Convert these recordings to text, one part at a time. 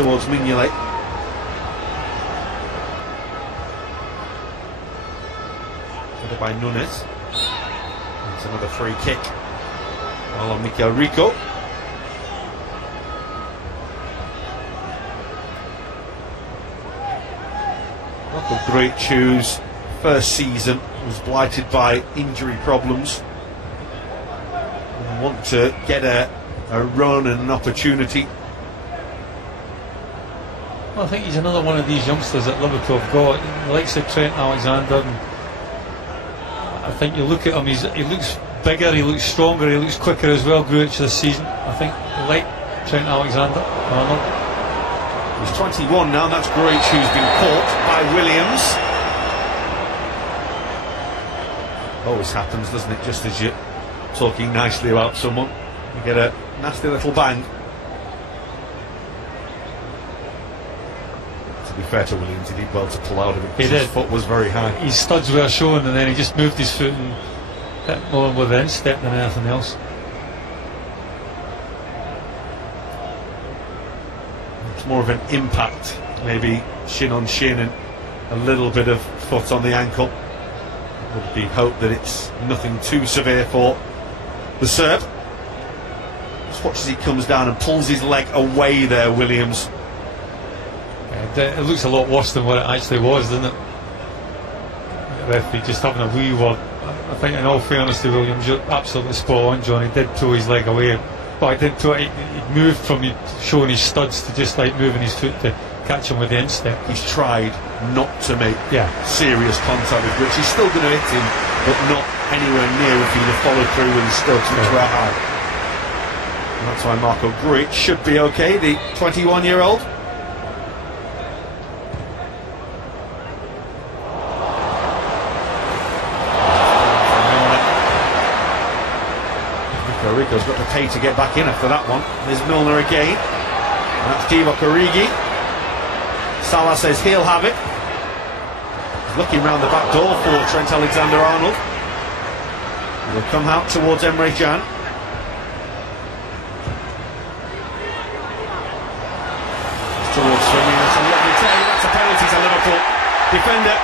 towards Mignolet. Headed by Nunes. It's another free kick. All on Mikel Rico. Marco Gruit's first season was blighted by injury problems. And want to get a run and an opportunity. Well, I think he's another one of these youngsters that Liverpool have got. He likes of Trent Alexander. And I think you look at him, he looks bigger, he looks stronger, he looks quicker as well, Gruitch, this season. I think like Trent Alexander-Arnold. He's 21 now, that's Gruitch who's been caught by Williams. Always happens, doesn't it, just as you're talking nicely about someone, you get a nasty little bang. To be fair to Williams, he did well to pull out of it. His foot was very high. His studs were showing, and then he just moved his foot and hit more with the instep than anything else. It's more of an impact, maybe shin on shin and a little bit of foot on the ankle. It would be hoped that it's nothing too severe for the Serb. Just watch as he comes down and pulls his leg away there, Williams. It looks a lot worse than what it actually was, doesn't it? The referee just having a wee word. I think in all fairness to Williams, you're absolutely spot on, John. He did pull his leg away, but he moved from showing his studs to just like moving his foot to catch him with the instep. He's tried not to make serious contact with Gruitch. He's still going to hit him, but not anywhere near if he'd have followed through with his studs, which were high. And that's why Marco Gruitch should be okay, the 21-year-old. Rico's got to pay to get back in after that one. There's Milner again. And that's Divock Origi. Salah says he'll have it. He's looking round the back door for Trent Alexander-Arnold. He'll come out towards Emre Can. Towards Firmino. So let me tell you, that's a penalty to Liverpool. Defender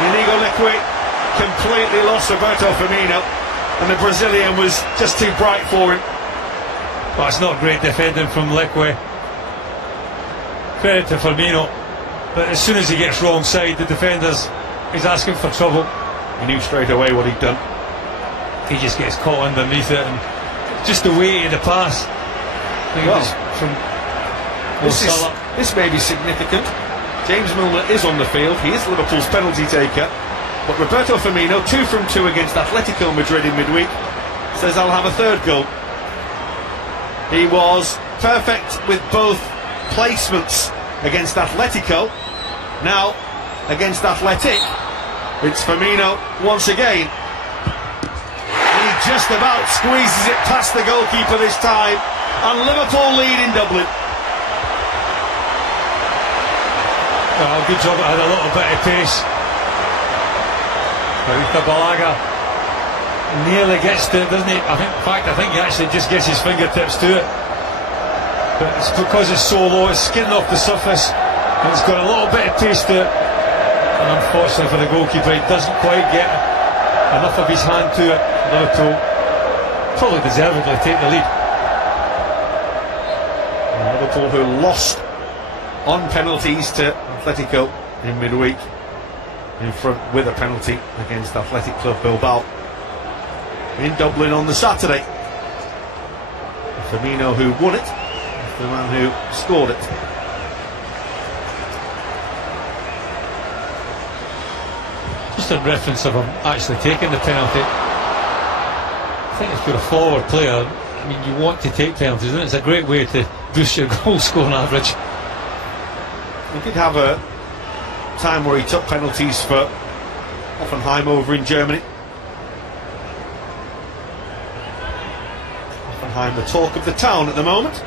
Inigo Leque completely lost Roberto Firmino, and the Brazilian was just too bright for him. Well, it's not great defending from Leque. Credit to Firmino, but as soon as he gets wrong side, the defenders, he's asking for trouble. He knew straight away what he'd done. He just gets caught underneath it, and just the weight of the pass. This may be significant. James Milner is on the field. He is Liverpool's penalty taker. But Roberto Firmino, 2 from 2 against Atletico Madrid in midweek, says I'll have a third goal. He was perfect with both placements against Atletico. Now, against Athletic, it's Firmino once again. He just about squeezes it past the goalkeeper this time, and Liverpool lead in Dublin. Oh, good job, it had a little bit of pace. Balaga nearly gets to it, doesn't he? In fact, I think he actually just gets his fingertips to it. But it's because it's so low, it's skidding off the surface, and it's got a little bit of pace to it. And unfortunately for the goalkeeper, he doesn't quite get enough of his hand to it. Liverpool probably deservedly take the lead. And Liverpool, who lost on penalties to Atletico in midweek, in front with a penalty against Athletic Club Bilbao in Dublin on the Saturday. Firmino who won it, the man who scored it. Just in reference of him actually taking the penalty, I think if you're a forward player, I mean, you want to take penalties, isn't it? It's a great way to boost your goal scoring average. He did have a time where he took penalties for Hoffenheim over in Germany. Hoffenheim, the talk of the town at the moment.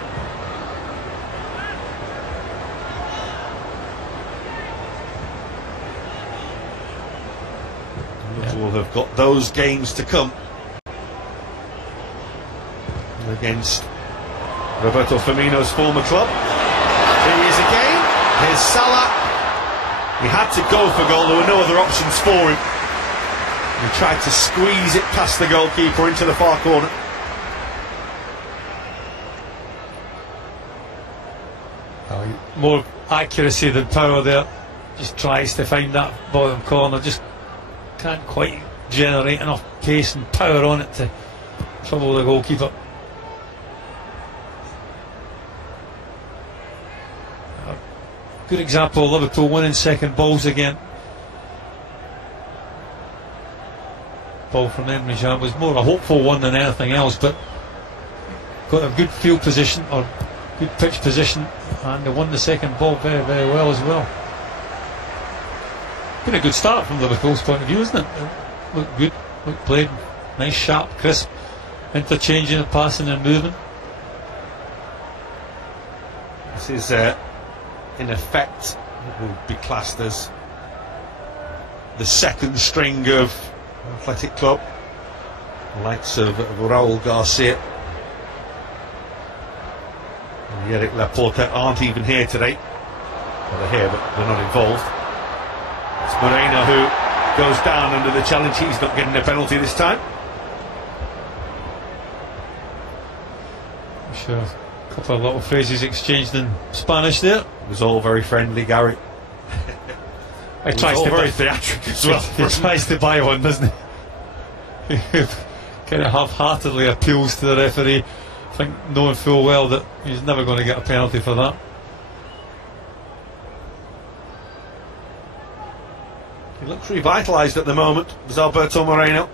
Liverpool have got those games to come against Roberto Firmino's former club. He is Here's Salah. He had to go for goal, there were no other options for him. He tried to squeeze it past the goalkeeper into the far corner. More accuracy than power there. Just tries to find that bottom corner, just can't quite generate enough pace and power on it to trouble the goalkeeper. Good example of Liverpool winning second balls again. Ball from Emre Can was more a hopeful one than anything else, but got a good field position or good pitch position, and they won the second ball very, very well as well. Been a good start from Liverpool's point of view, isn't it? Looked good, looked played, nice, sharp, crisp, interchanging and passing and moving. This is, in effect, it would be classed as the second string of Athletic Club, the likes of Raúl Garcia and Eric Laporte aren't even here today. Well, they're here, but they're not involved. It's Moreno who goes down under the challenge. He's not getting a penalty this time. I'm sure a couple of little phrases exchanged in Spanish there. It was all very friendly, Gary. It tries to very theatrical as well. He tries to buy one, doesn't he? Kind of half-heartedly appeals to the referee, I think knowing full well that he's never going to get a penalty for that. He looks revitalised at the moment, was Alberto Moreno.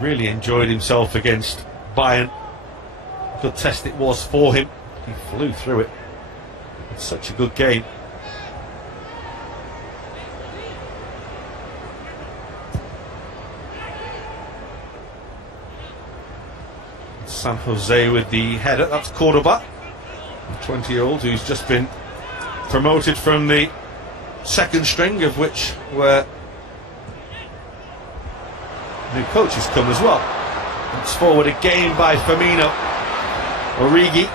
Really enjoyed himself against Bayern. Good test it was for him. He flew through it. It's such a good game. San Jose with the header. That's Cordoba, the 20-year-old who's just been promoted from the second string, of which were new coaches come as well. It's forward again by Firmino. Origi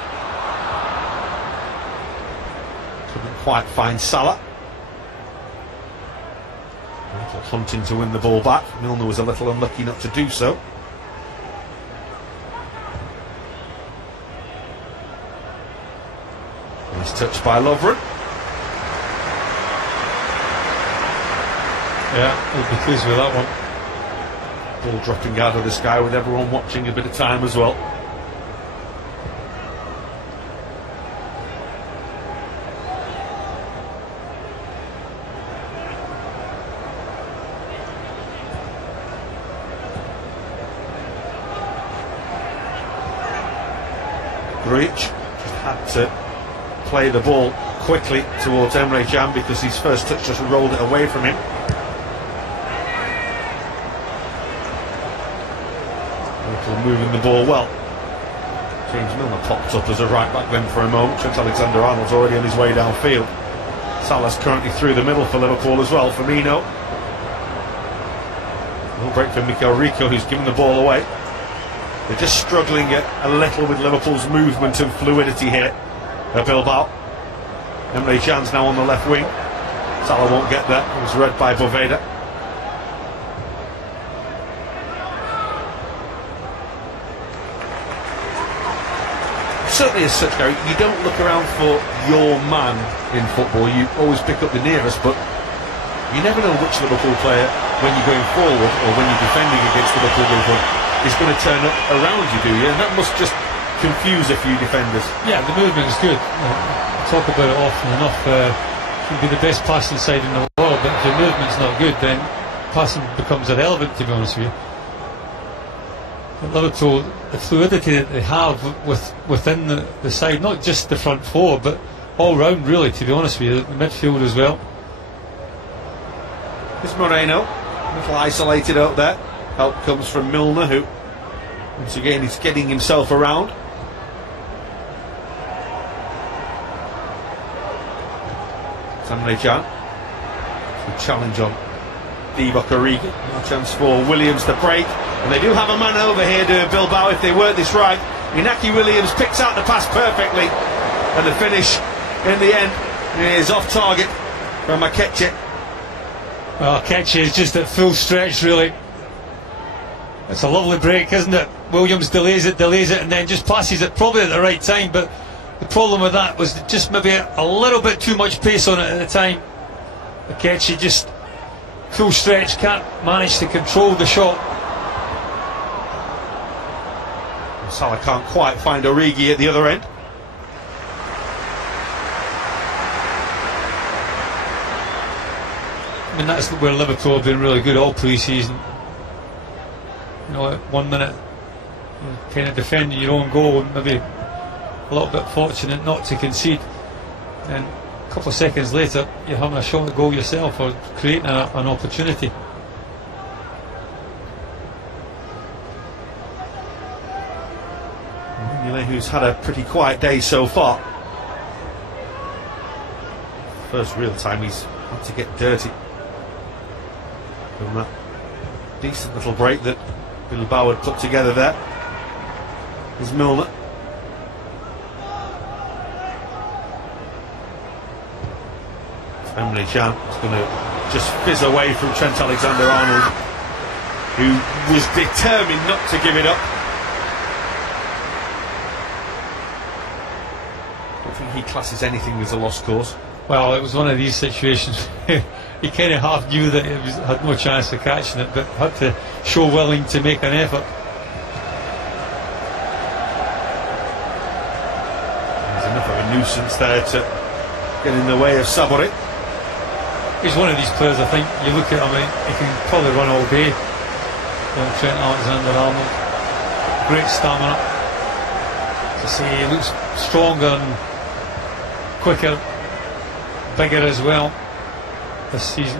couldn't quite find Salah. Hunting to win the ball back. Milner was a little unlucky not to do so. Nice touch by Lovren. Yeah, he'll be pleased with that one. Ball dropping out of the sky with everyone watching a bit of time as well. Grujic just had to play the ball quickly towards Emre Can because his first touch just rolled it away from him. Moving the ball well. James Milner popped up as a right back then for a moment. Trent Alexander-Arnold's already on his way downfield. Salah's currently through the middle for Liverpool as well. Firmino. No break for Mikel Rico, who's given the ball away. They're just struggling a little with Liverpool's movement and fluidity here at Bilbao. Emre Can's now on the left wing. Salah won't get there. It was read by Boveda. Certainly as such, Gary, you don't look around for your man in football. You always pick up the nearest, but you never know which Liverpool player, when you're going forward or when you're defending against Liverpool, is going to turn up around you, do you? And that must just confuse a few defenders. Yeah, the movement is good. I talk about it often enough. You can be the best passing side in the world, but if your movement's not good, then passing becomes irrelevant, to be honest with you. Liverpool, the fluidity that they have within the side, not just the front four, but all round, really, to be honest with you, the midfield as well. It's Moreno, a little isolated out there. Help comes from Milner, who once again is getting himself around. Emre Can, good challenge on Divock Origi. No chance for Williams to break. And they do have a man over here to Bilbao if they work this right. Inaki Williams picks out the pass perfectly, and the finish in the end is off target from Akeche. Well, Akeche is just at full stretch, really. It's a lovely break, isn't it? Williams delays it, and then just passes it probably at the right time, but the problem with that was just maybe a little bit too much pace on it at the time. Akeche just full stretch, can't manage to control the shot. Salah can't quite find Origi at the other end. I mean, that's where Liverpool have been really good all pre-season. You know, 1 minute kind of defending your own goal, and maybe a little bit fortunate not to concede, and a couple of seconds later you're having a shot at goal yourself or creating an opportunity. Who's had a pretty quiet day so far. First real time he's had to get dirty from that decent little break that BILBAO had put together there. Is Milner. Emre Can is going to just fizz away from Trent Alexander-Arnold, who was determined not to give it up. I don't think he classes anything as a lost cause. Well, it was one of these situations he kind of half knew that it had no chance of catching it, but had to show willing to make an effort. There's enough of a nuisance there to get in the way of Sabori. He's one of these players, I think, you look at him, he can probably run all day. Trent Alexander-Arnold, great stamina. To see, he looks stronger and quicker, bigger as well this season.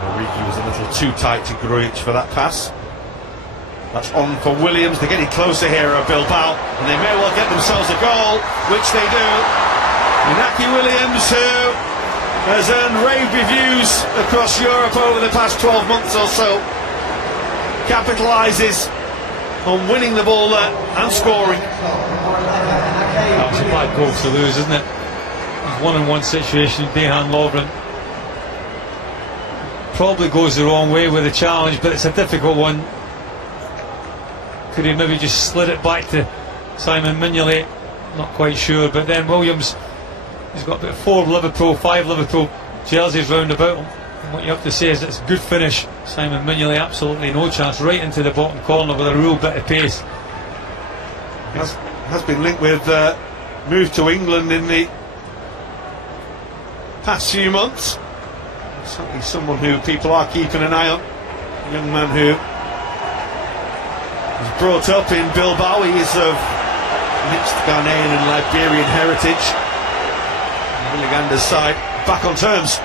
Origi was a little too tight to Grujic for that pass. That's on for Williams. They're getting closer here at BILBAO, and they may well get themselves a goal, which they do. Inaki Williams, who has earned rave reviews across Europe over the past 12 months or so, capitalises on winning the ball there and scoring. That was a bad goal to lose, isn't it? There's one-on-one situation, Dejan Lovren probably goes the wrong way with the challenge, but it's a difficult one. Could he maybe just slid it back to Simon Mignolet? Not quite sure, but then Williams, he's got about 5 Liverpool jerseys round about him. And what you have to say is it's a good finish. Simon Mignolet, absolutely no chance, right into the bottom corner with a real bit of pace. Has been linked with move to England in the past few months. Certainly someone who people are keeping an eye on. A young man who was brought up in BILBAO. He is of mixed Ghanaian and Liberian heritage. Willigander's side back on terms.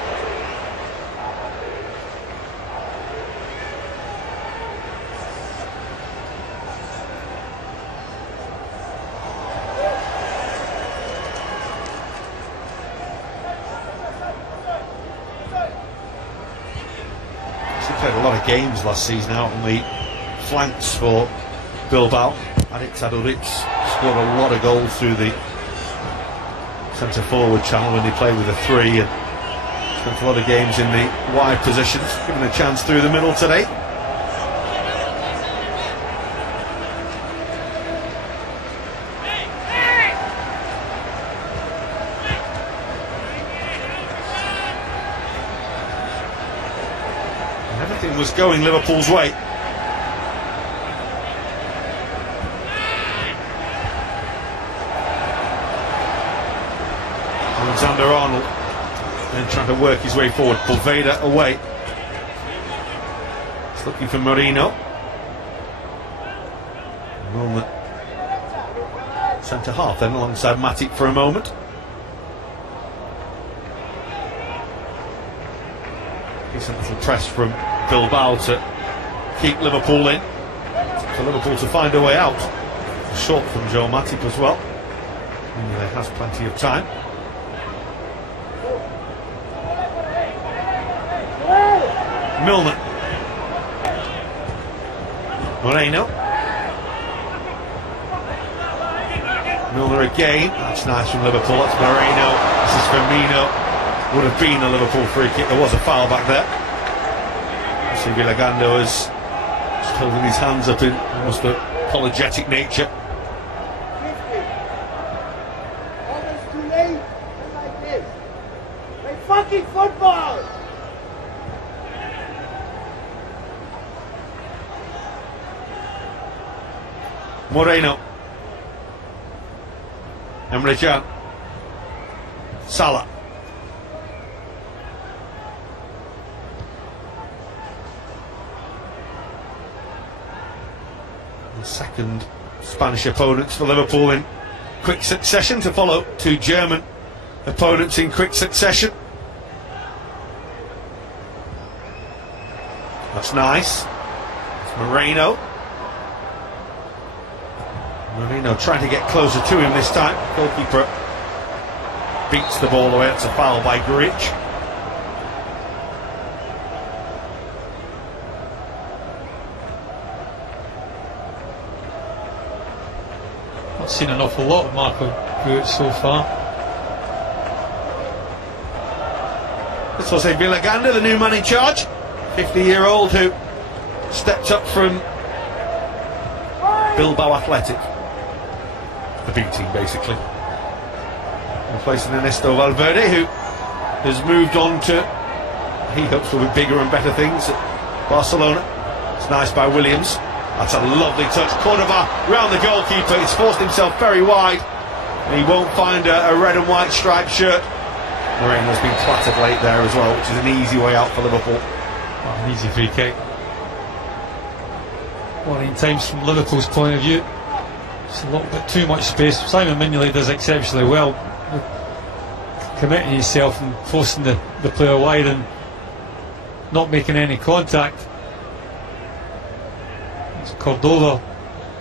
Played a lot of games last season out on the flanks for BILBAO. Adik Taduric scored a lot of goals through the centre forward channel when they played with a 3, and spent a lot of games in the wide positions, given a chance through the middle today. Everything was going Liverpool's way. Alexander-Arnold then trying to work his way forward. Poveda away. He's looking for Marino. Moment. Centre half then alongside Matic for a moment. Decent little press from BILBAO to keep Liverpool in. For Liverpool to find a way out. Short from Joe Matip as well. And he has plenty of time. Milner. Moreno. Milner again. That's nice from Liverpool. That's Moreno. This is Firmino. Would have been a Liverpool free kick. There was a foul back there. See, Villagando is just holding his hands up in almost an apologetic nature. Almost too late. Like this. Play fucking football. Moreno. Emre Can. Salah. The second Spanish opponents for Liverpool in quick succession to follow two German opponents in quick succession. That's nice. It's Moreno. Moreno trying to get closer to him this time. Goalkeeper beats the ball away. It's a foul by Grich. Not seen an awful lot of Marco Grujic so far. This was Villagando, the new man in charge, 50-year-old who stepped up from Bilbao Athletic, the B team basically, replacing Ernesto Valverde, who has moved on to, he hopes, will be bigger and better things at Barcelona. It's nice by Williams. That's a lovely touch. Cordoba round the goalkeeper. He's forced himself very wide. And he won't find a red and white striped shirt. Moreno's been clattered late there as well, which is an easy way out for Liverpool. Oh, an easy free kick. Worrying times from Liverpool's point of view. It's a little bit too much space. Simon Mignolet does exceptionally well, committing himself and forcing the player wide and not making any contact. It's Cordova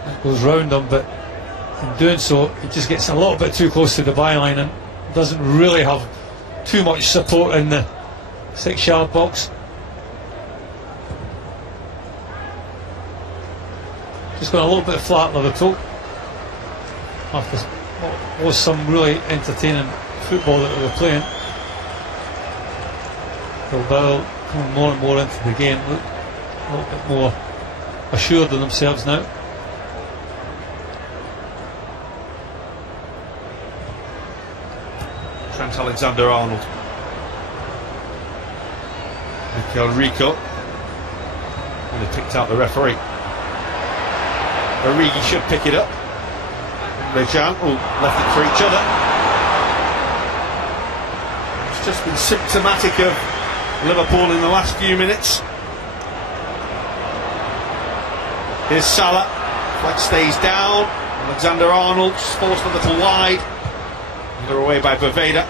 that goes round him, but in doing so he just gets a little bit too close to the byline and doesn't really have too much support in the 6-yard box. Just got a little bit flat, Liverpool, after what was some really entertaining football that they were playing. Bilbao coming more and more into the game, look a little bit more assured of themselves now. Trent Alexander-Arnold. Mikel Rico. And they picked out the referee. Origi should pick it up. Rejan left it for each other. It's just been symptomatic of Liverpool in the last few minutes. Here's Salah. Flag stays down. Alexander-Arnold just forced a little wide. They're away by Boveda.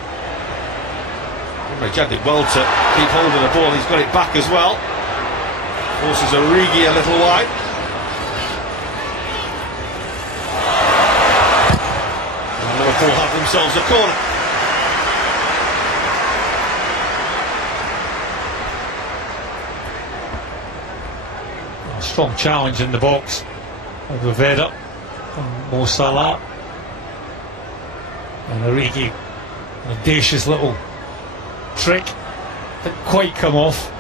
Rejan did well to keep hold of the ball. He's got it back as well. Forces Origi a little wide. Liverpool have themselves a corner. A strong challenge in the box of Boveda and Mo Salah. And Origi, an audacious little trick, didn't quite come off.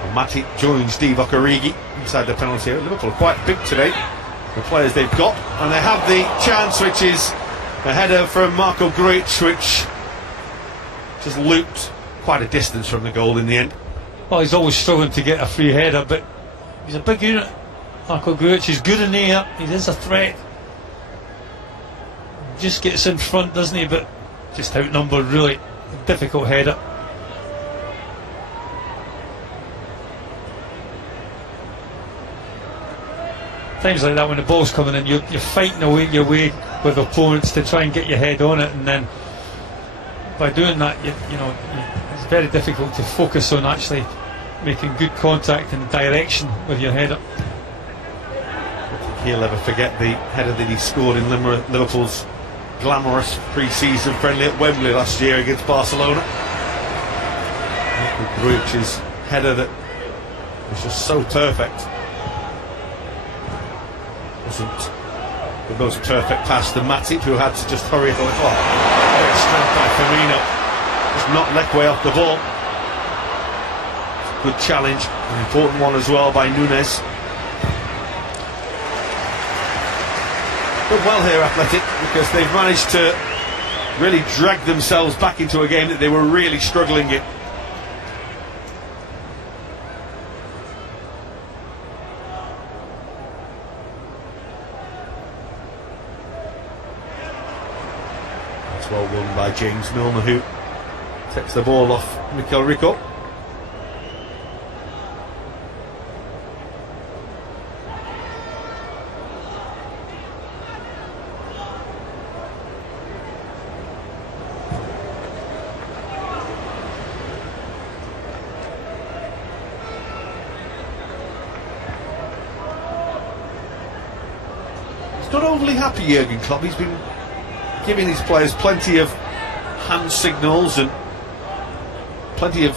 Well, Matic joins Divock Origi inside the penalty area. Liverpool are quite big today, the players they've got, and they have the chance, which is a header from Marco Grujic, which just looped quite a distance from the goal in the end. Well, he's always struggling to get a free header, but he's a big unit. Marco Grujic is good in the air, he is a threat. Just gets in front, doesn't he, but just outnumbered, really. A difficult header. Times like that, when the ball's coming in, you're fighting your way with opponents to try and get your head on it, and then by doing that, it's very difficult to focus on actually making good contact in the direction with your header. He'll never forget the header that he scored in Liverpool's glamorous pre-season friendly at Wembley last year against Barcelona. Grujic's header that was just so perfect. Wasn't the most perfect pass to Matip, who had to just hurry it a little. Great strength by Firmino. Just not let way off the ball. Good challenge, an important one as well by Nunes. Done well here, Athletic, because they've managed to really drag themselves back into a game that they were really struggling in. That's well won by James Milner, who takes the ball off Mikel Rico. Not overly happy, Jurgen Klopp. He's been giving his players plenty of hand signals and plenty of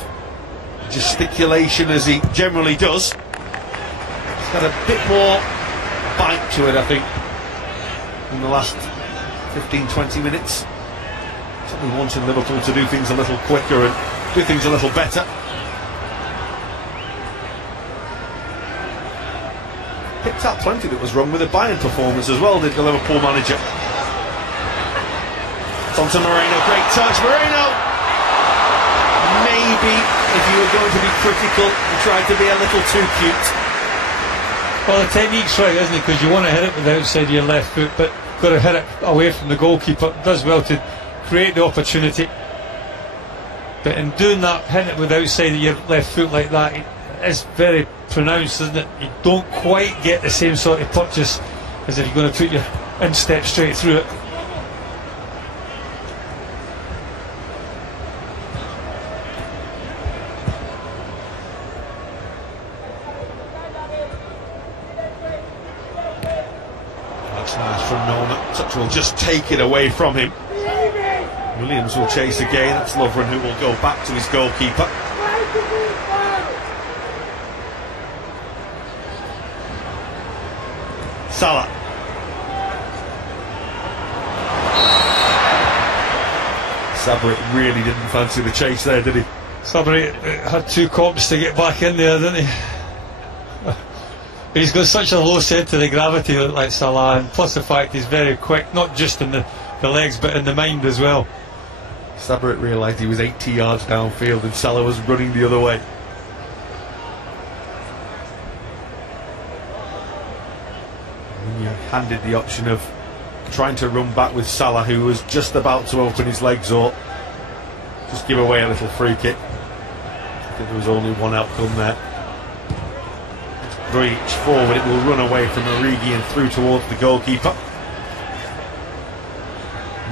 gesticulation, as he generally does. He's got a bit more bite to it, I think, in the last 15-20 minutes. Certainly wanting Liverpool to do things a little quicker and do things a little better. Picked up plenty that was wrong with the Bayern performance as well, did the Liverpool manager. It's on to Moreno, great touch, Moreno! Maybe, if you were going to be critical, you tried to be a little too cute. Well, the technique's right, isn't it? Because you want to hit it with the outside of your left foot, but got to hit it away from the goalkeeper. It does well to create the opportunity. But in doing that, hitting it with the outside of your left foot like that, it's very pronounced, isn't it? You don't quite get the same sort of purchase as if you're going to put your instep straight through it. That's nice from Norman. Touch will just take it away from him. Williams will chase again. That's Lovren, who will go back to his goalkeeper. Salah. Sabri really didn't fancy the chase there, did he? Sabri had two cops to get back in there, didn't he? He's got such a low centre of gravity like Salah, and plus the fact he's very quick, not just in the legs but in the mind as well. Sabri realised he was 80 yards downfield and Salah was running the other way. Handed the option of trying to run back with Salah, who was just about to open his legs or just give away a little free kick. I think there was only one outcome there. Reach forward, it will run away from Origi and through towards the goalkeeper.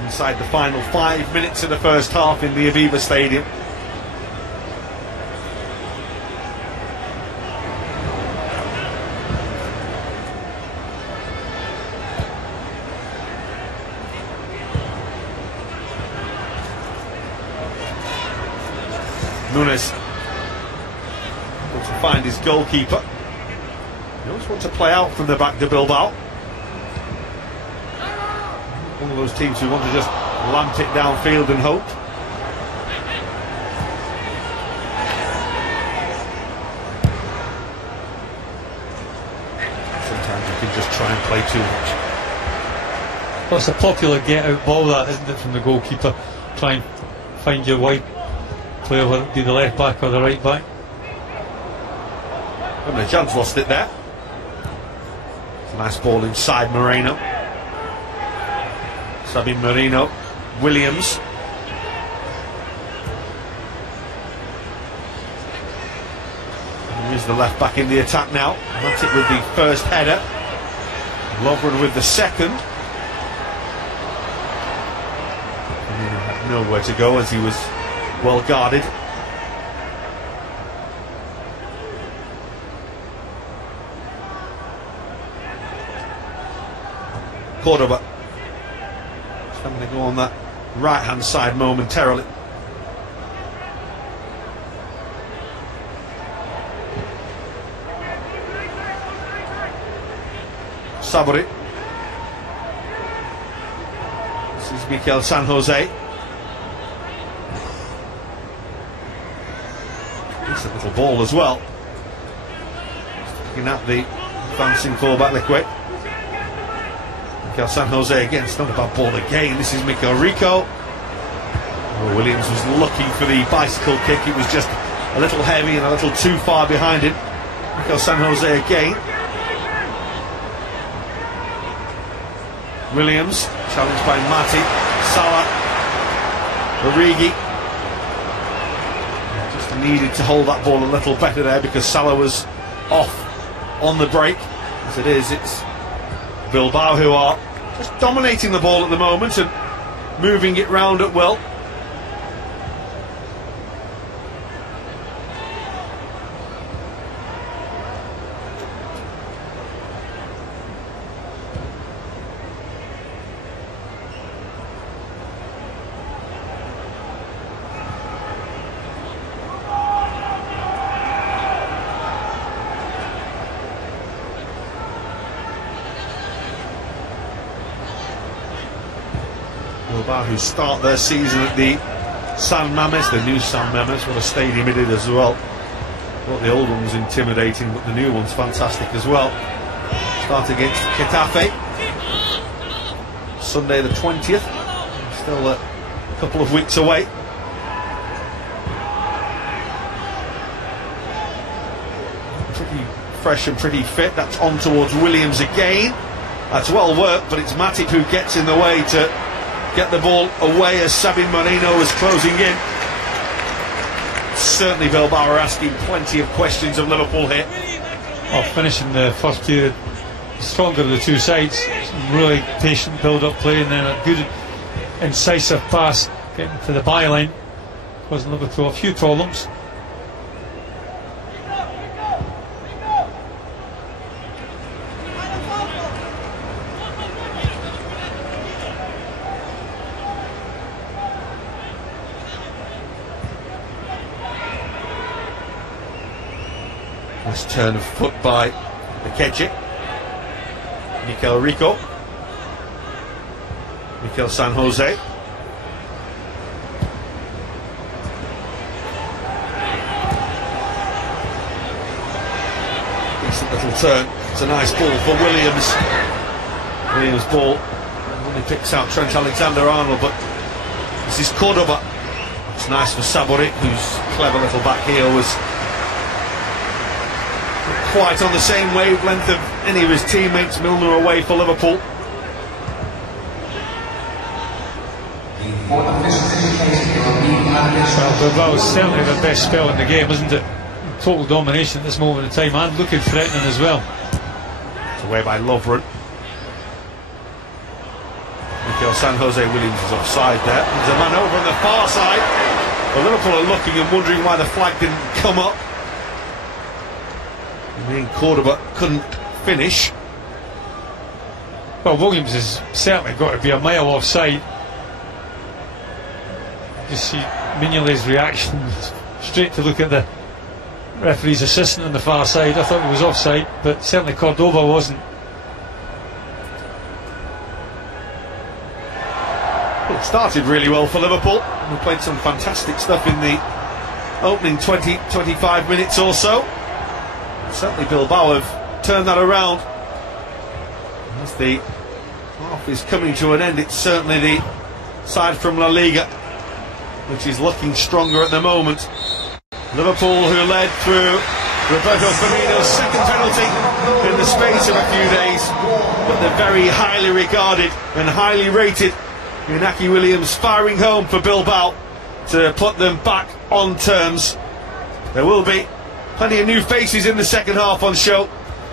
Inside the final 5 minutes of the first half in the Aviva Stadium. Nunes wants to find his goalkeeper. He always wants to play out from the back to Bilbao. One of those teams who want to just lamp it downfield and hope. Sometimes you can just try and play too much. Well, it's a popular get-out ball, that, isn't it, from the goalkeeper? Try and find your wide player, whether it be the left back or the right back. And Jan's lost it there. It's a nice ball inside Moreno. Sabin Moreno, Williams. And here's the left back in the attack now. Matip with the first header. Lovren with the second. And he had nowhere to go as he was well guarded. Cordoba just having to go on that right hand side momentarily. Sabri. This is Mikel San Jose. Decent little ball as well. Looking at the advancing fullback Liquid. Mikel San Jose again, it's not a bad ball again. This is Mikel Rico. Oh, Williams was looking for the bicycle kick, it was just a little heavy and a little too far behind him. Mikel San Jose again. Williams, challenged by Mati, Salah, Origi. Just needed to hold that ball a little better there because Salah was off on the break. As it is, it's Bilbao who are just dominating the ball at the moment and moving it round at will. Bilbao, who start their season at the San Mames, the new San Mames, what a stadium it is as well. Thought the old one was intimidating, but the new one's fantastic as well. Start against Getafe, Sunday the 20th, still a couple of weeks away. Pretty fresh and pretty fit. That's on towards Williams again. That's well worked, but it's Matip who gets in the way to get the ball away as Sabin Moreno was closing in. Certainly Bilbao are asking plenty of questions of Liverpool here. Well, finishing the first period, stronger of the two sides. Some really patient build-up play and then a good incisive pass getting to the byline. Causing Liverpool a few problems. Nice turn of foot by Akeche. Mikel Rico. Mikel San Jose. Decent little turn. It's a nice ball for Williams. Williams' ball. Only picks out Trent Alexander-Arnold, but this is Cordoba. It's nice for Saboric, whose clever little back heel was quite on the same wavelength of any of his teammates. Milner away for Liverpool. Well, Bilbao is certainly the best spell in the game, isn't it? Total domination at this moment in time and looking threatening as well. It's away by Lovren. Mikel San Jose. Williams is offside there. There's a man over on the far side. Well, Liverpool are looking and wondering why the flag didn't come up. I mean, Cordoba couldn't finish. Well, Williams has certainly got to be a mile offside. Just see Mignolet's reaction, straight to look at the referee's assistant on the far side. I thought he was offside, but certainly Cordoba wasn't. It started really well for Liverpool. We played some fantastic stuff in the opening 20-25 minutes or so. Certainly Bilbao have turned that around. As the half is coming to an end, it's certainly the side from La Liga which is looking stronger at the moment. Liverpool, who led through Roberto Firmino's second penalty in the space of a few days, but the very highly regarded and highly rated Inaki Williams firing home for Bilbao to put them back on terms. There will be plenty of new faces in the second half on show,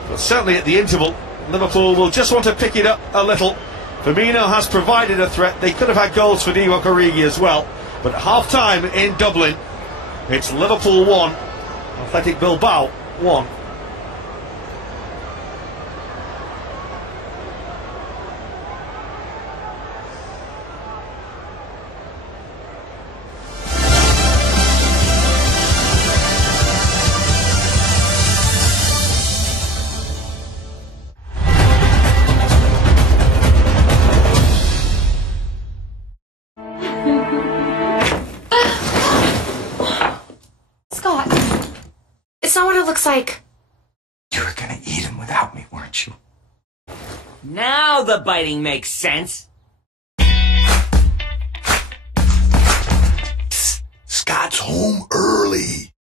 but certainly at the interval Liverpool will just want to pick it up a little. Firmino has provided a threat. They could have had goals for Divock Origi as well, but at half time in Dublin it's Liverpool 1, Athletic Bilbao 1. like... You were gonna eat him without me, weren't you? Now the biting makes sense. Scott's home early.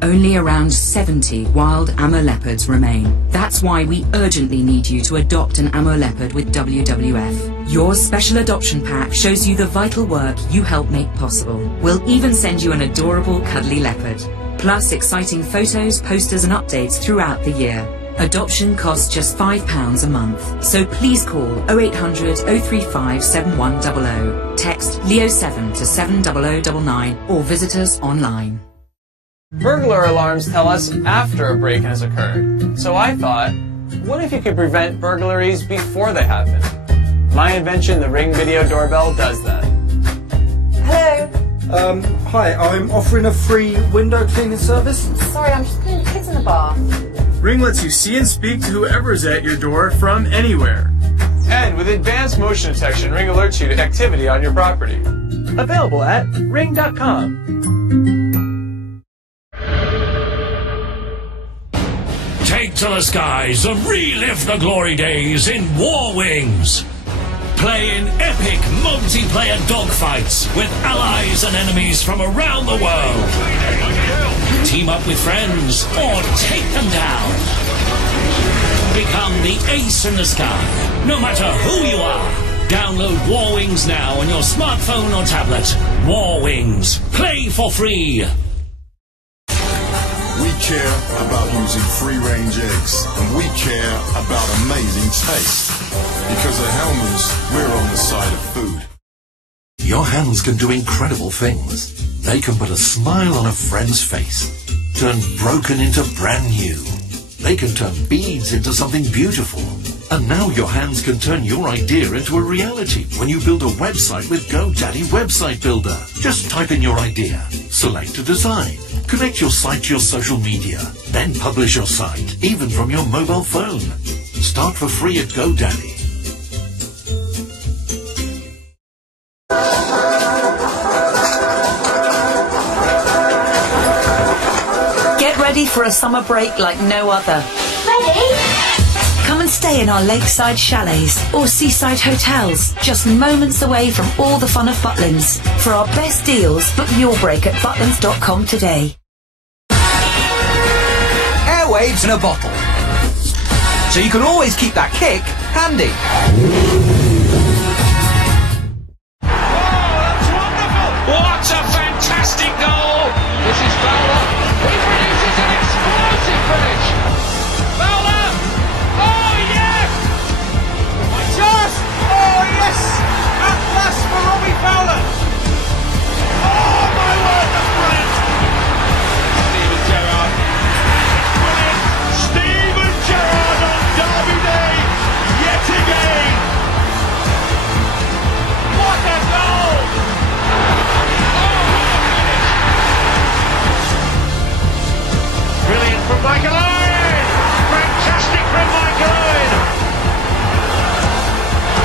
Only around 70 wild Amur leopards remain. That's why we urgently need you to adopt an Amur leopard with WWF. Your special adoption pack shows you the vital work you help make possible. We'll even send you an adorable cuddly leopard. Plus exciting photos, posters and updates throughout the year. Adoption costs just £5 a month. So please call 0800 035 7100. Text Leo7 to 70099 or visit us online. Burglar alarms tell us after a break has occurred. So I thought, what if you could prevent burglaries before they happen? My invention, the Ring Video Doorbell, does that. Hello? Hi, I'm offering a free window cleaning service. Sorry, I'm just putting the kids in the bath. Ring lets you see and speak to whoever's at your door from anywhere. And with advanced motion detection, Ring alerts you to activity on your property. Available at ring.com. Take to the skies and relive the glory days in War Wings. Play in epic multiplayer dogfights with allies and enemies from around the world. Team up with friends or take them down. Become the ace in the sky, no matter who you are. Download War Wings now on your smartphone or tablet. War Wings. Play for free. We care about using free-range eggs, and we care about amazing taste. Because at Hellman's, we're on the side of food. Your hands can do incredible things. They can put a smile on a friend's face, turn broken into brand new. They can turn beads into something beautiful. And now your hands can turn your idea into a reality when you build a website with GoDaddy Website Builder. Just type in your idea, select a design, connect your site to your social media, then publish your site, even from your mobile phone. Start for free at GoDaddy. Get ready for a summer break like no other. Ready? Come and stay in our lakeside chalets or seaside hotels, just moments away from all the fun of Butlins. For our best deals, book your break at butlins.com today. Airwaves in a bottle. So you can always keep that kick handy. Oh, that's wonderful! What a fantastic goal! This is Fowler. He produces an explosive finish. Fowler! Oh, yes! Just! Oh, yes! At last for Robbie Fowler! Oh, my word, that's brilliant! Steven Gerrard. Brilliant! Steven Gerrard on Derby Day, yet again! What a goal! Brilliant from Michael Owen! Fantastic from Michael Owen!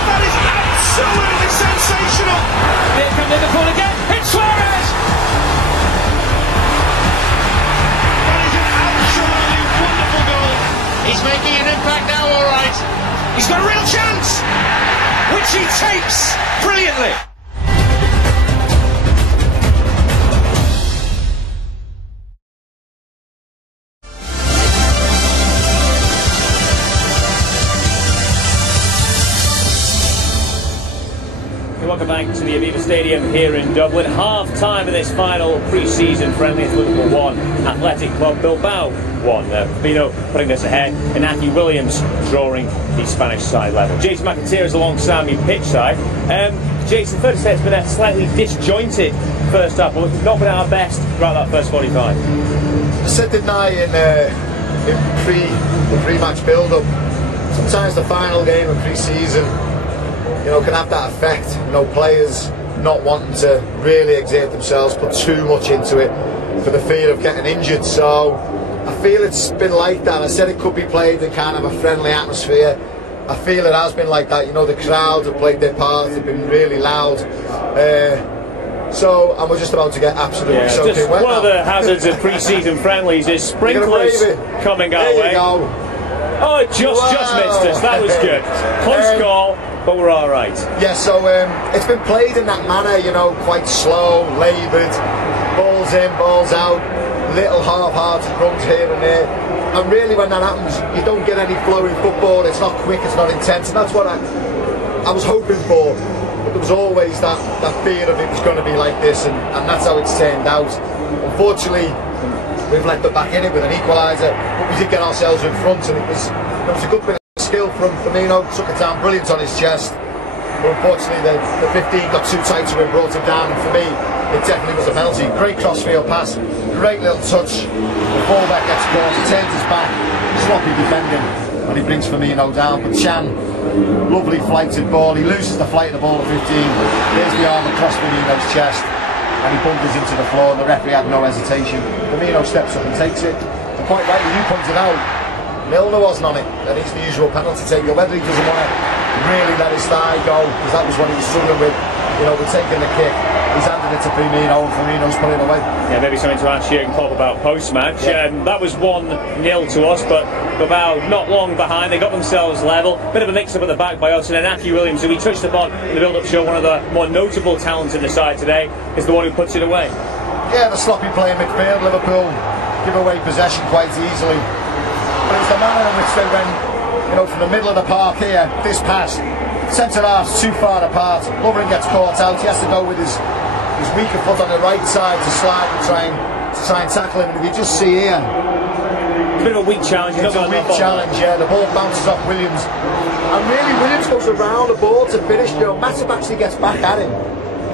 That is absolutely sensational! Here from Liverpool again, it's Suarez! That is an absolutely wonderful goal! He's making an impact now, alright! He's got a real chance! Which he takes brilliantly! Welcome back to the Aviva Stadium here in Dublin. Half-time of this final pre-season friendly. It's Liverpool 1, Athletic Club Bilbao 1. Fabinho putting us ahead. Inaki Williams drawing the Spanish side level. Jason McAteer is alongside me pitch side. Jason, fair to say it's been a slightly disjointed first half, but we've not been at our best throughout that first 45. I said didn't I in the pre-match build-up. Sometimes the final game of pre-season, can have that effect. Players not wanting to really exert themselves, put too much into it for the fear of getting injured. So I feel it's been like that. I said it could be played in kind of a friendly atmosphere. I feel it has been like that. The crowds have played their part. They've been really loud. So, and we're just about to get absolutely soaking wet. One of the hazards of pre-season friendlies is sprinklers coming our way. Oh, it just missed us. That was good. Close call, but we're all right. Yeah, so it's been played in that manner, you know, quite slow, laboured, balls in, balls out, little half-hearted runs here and there. And really, when that happens, you don't get any flowing football. It's not quick, it's not intense, and that's what I was hoping for. But there was always that fear of it was going to be like this, and that's how it's turned out. Unfortunately, we've left it back in it with an equaliser, but we did get ourselves in front, and it was a good bit of skill from Firmino, took it down brilliant on his chest. But unfortunately, the 15 got too tight to him, brought him down, and for me, it definitely was a penalty. Great crossfield pass, great little touch. The fullback gets caught, he turns his back, sloppy defending, and he brings Firmino down. But Chan, lovely flighted ball, he loses the flight of the ball at 15. There's the arm across Firmino's chest, and he bumpers into the floor, and the referee had no hesitation. Firmino steps up and takes it. And quite rightly, you pointed out, Milner wasn't on it, and he's the usual penalty taker. Whether he doesn't want to really let his thigh go, because that was what he was struggling with, you know, with taking the kick. He's handed it to Firmino, and Firmino's putting it away. Yeah, maybe something to ask Jurgen Klopp about post-match. That was 1-0 to us, but BILBAO not long behind. They got themselves level. Bit of a mix-up at the back by us, and Inaki Williams, who we touched upon in the build-up show, one of the more notable talents in the side today, is the one who puts it away. Yeah, the sloppy play in midfield. Liverpool give away possession quite easily. But it's the manner in which they went, you know, from the middle of the park here, this pass, centre-half's too far apart. Lovren gets caught out. He has to go with his weaker foot on the right side to slide and try and tackle him. And if you just see here, a bit of a weak challenge. It's a weak challenge, yeah. The ball bounces off Williams, and really Williams goes around the ball to finish. You know, Matip actually gets back at him,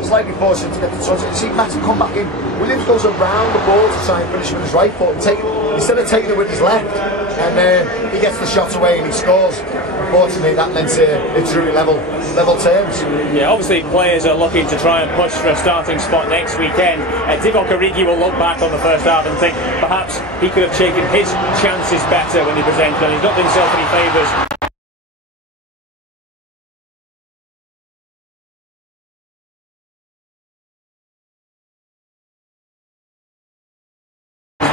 slightly fortunate to get the touch. You see Matip come back in. Williams goes around the ball to try and finish with his right foot, and instead of taking it with his left, and he gets the shot away and he scores. Unfortunately, that meant it drew level terms. Yeah, obviously players are looking to try and push for a starting spot next weekend. Divock Origi will look back on the first half and think perhaps he could have taken his chances better when he presented, and he's not done himself any favours.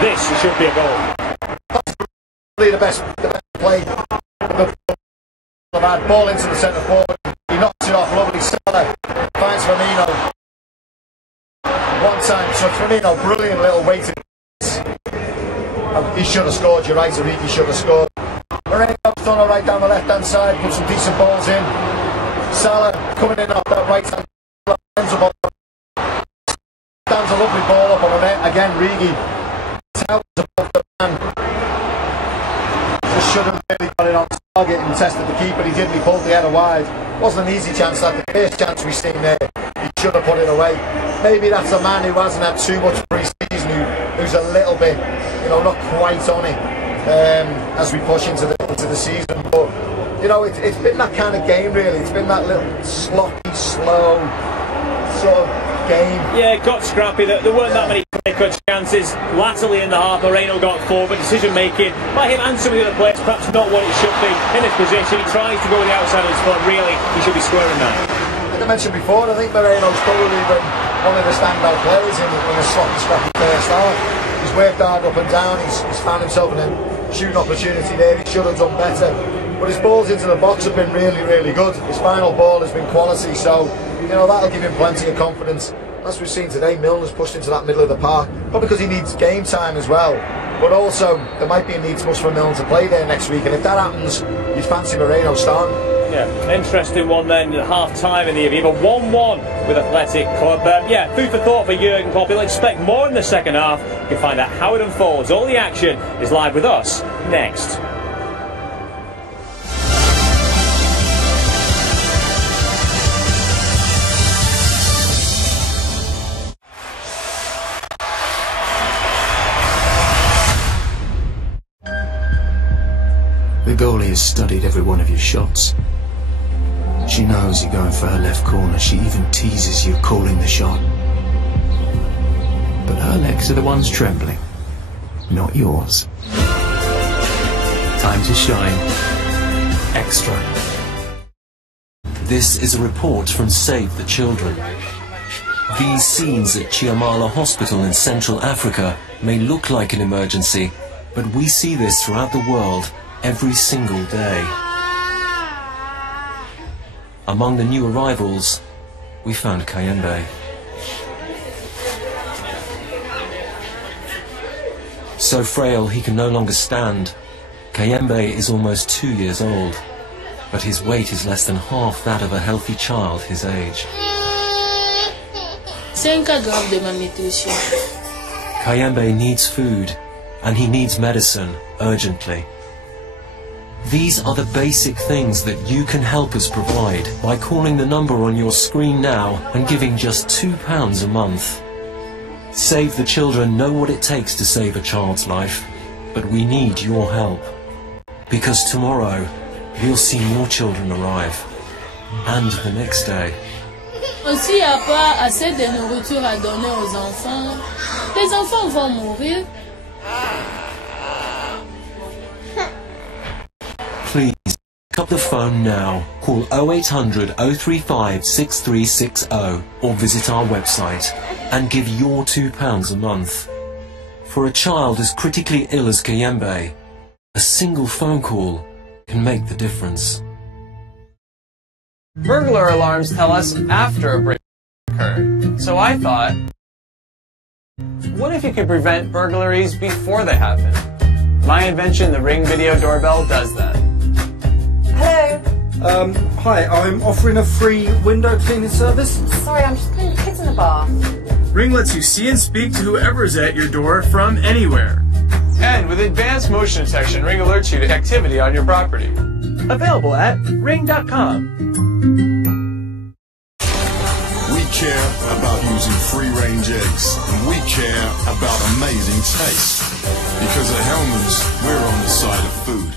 This should be a goal. Probably the best play. Ball into the centre forward. He knocks it off. Lovely Salah finds Firmino. One time touch. Firmino, brilliant little weighted. He should have scored. You're right, Origi should have scored. Moreno's done all right down the left hand side. Put some decent balls in. Salah coming in off that right hand. Stands a lovely ball up on the net. Again, Origi towers above the man. Should have really got it on target and tested the keeper. He didn't. He pulled the header wide. Wasn't an easy chance. That the first chance we've seen there, he should have put it away. Maybe that's a man who hasn't had too much pre-season, who's a little bit, you know, not quite on it as we push into the season. But you know, it's been that kind of game really. It's been that little sloppy, slow sort of game. Yeah, it got scrappy. There weren't that many clear-cut chances. Latterly in the half, Moreno got forward, but decision-making by him and some of the other players, perhaps not what it should be in this position. He tries to go with the outside of his foot. Really, he should be squaring that. Like I mentioned before, I think Moreno's probably been one of the standout players in a sloppy, scrappy first half. He's worked hard up and down. He's found himself in a shooting opportunity there. He should have done better. But his balls into the box have been really, really good. His final ball has been quality, so you know that'll give him plenty of confidence. As we've seen today, Milner's pushed into that middle of the park, probably because he needs game time as well. But also, there might be a need for Milner to play there next week, and if that happens, you'd fancy Moreno starting. Yeah, interesting one then at half-time in the Aviva. 1-1 with Athletic Club. Yeah, food for thought for Jurgen Klopp. He'll expect more in the second half. You can find out how it unfolds. All the action is live with us next. The goalie has studied every one of your shots. She knows you're going for her left corner. She even teases you calling the shot. But her legs are the ones trembling, not yours. Time to shine. Extra. This is a report from Save the Children. These scenes at Chiamala Hospital in Central Africa may look like an emergency, but we see this throughout the world every single day. Among the new arrivals, we found Kayembe. So frail he can no longer stand, Kayembe is almost 2 years old, but his weight is less than half that of a healthy child his age. 5 grammes de malnutrition. Kayembe needs food, and he needs medicine urgently. These are the basic things that you can help us provide by calling the number on your screen now and giving just £2 a month. Save the Children know what it takes to save a child's life, but we need your help. Because tomorrow, we'll see more children arrive. And the next day. S'il n'y a pas assez de nourriture à donner aux enfants, les enfants vont mourir. Please, pick up the phone now. Call 0800 035 6360 or visit our website and give your £2 a month. For a child as critically ill as Kayembe, a single phone call can make the difference. Burglar alarms tell us after a break occurred. So I thought, what if you could prevent burglaries before they happen? My invention, the Ring video doorbell, does that. Hello. Hi, I'm offering a free window cleaning service. Sorry, I'm just putting the kids in the bath. Ring lets you see and speak to whoever's at your door from anywhere. And with advanced motion detection, Ring alerts you to activity on your property. Available at ring.com. We care about using free-range eggs, and we care about amazing taste. Because at Hellman's, we're on the side of food.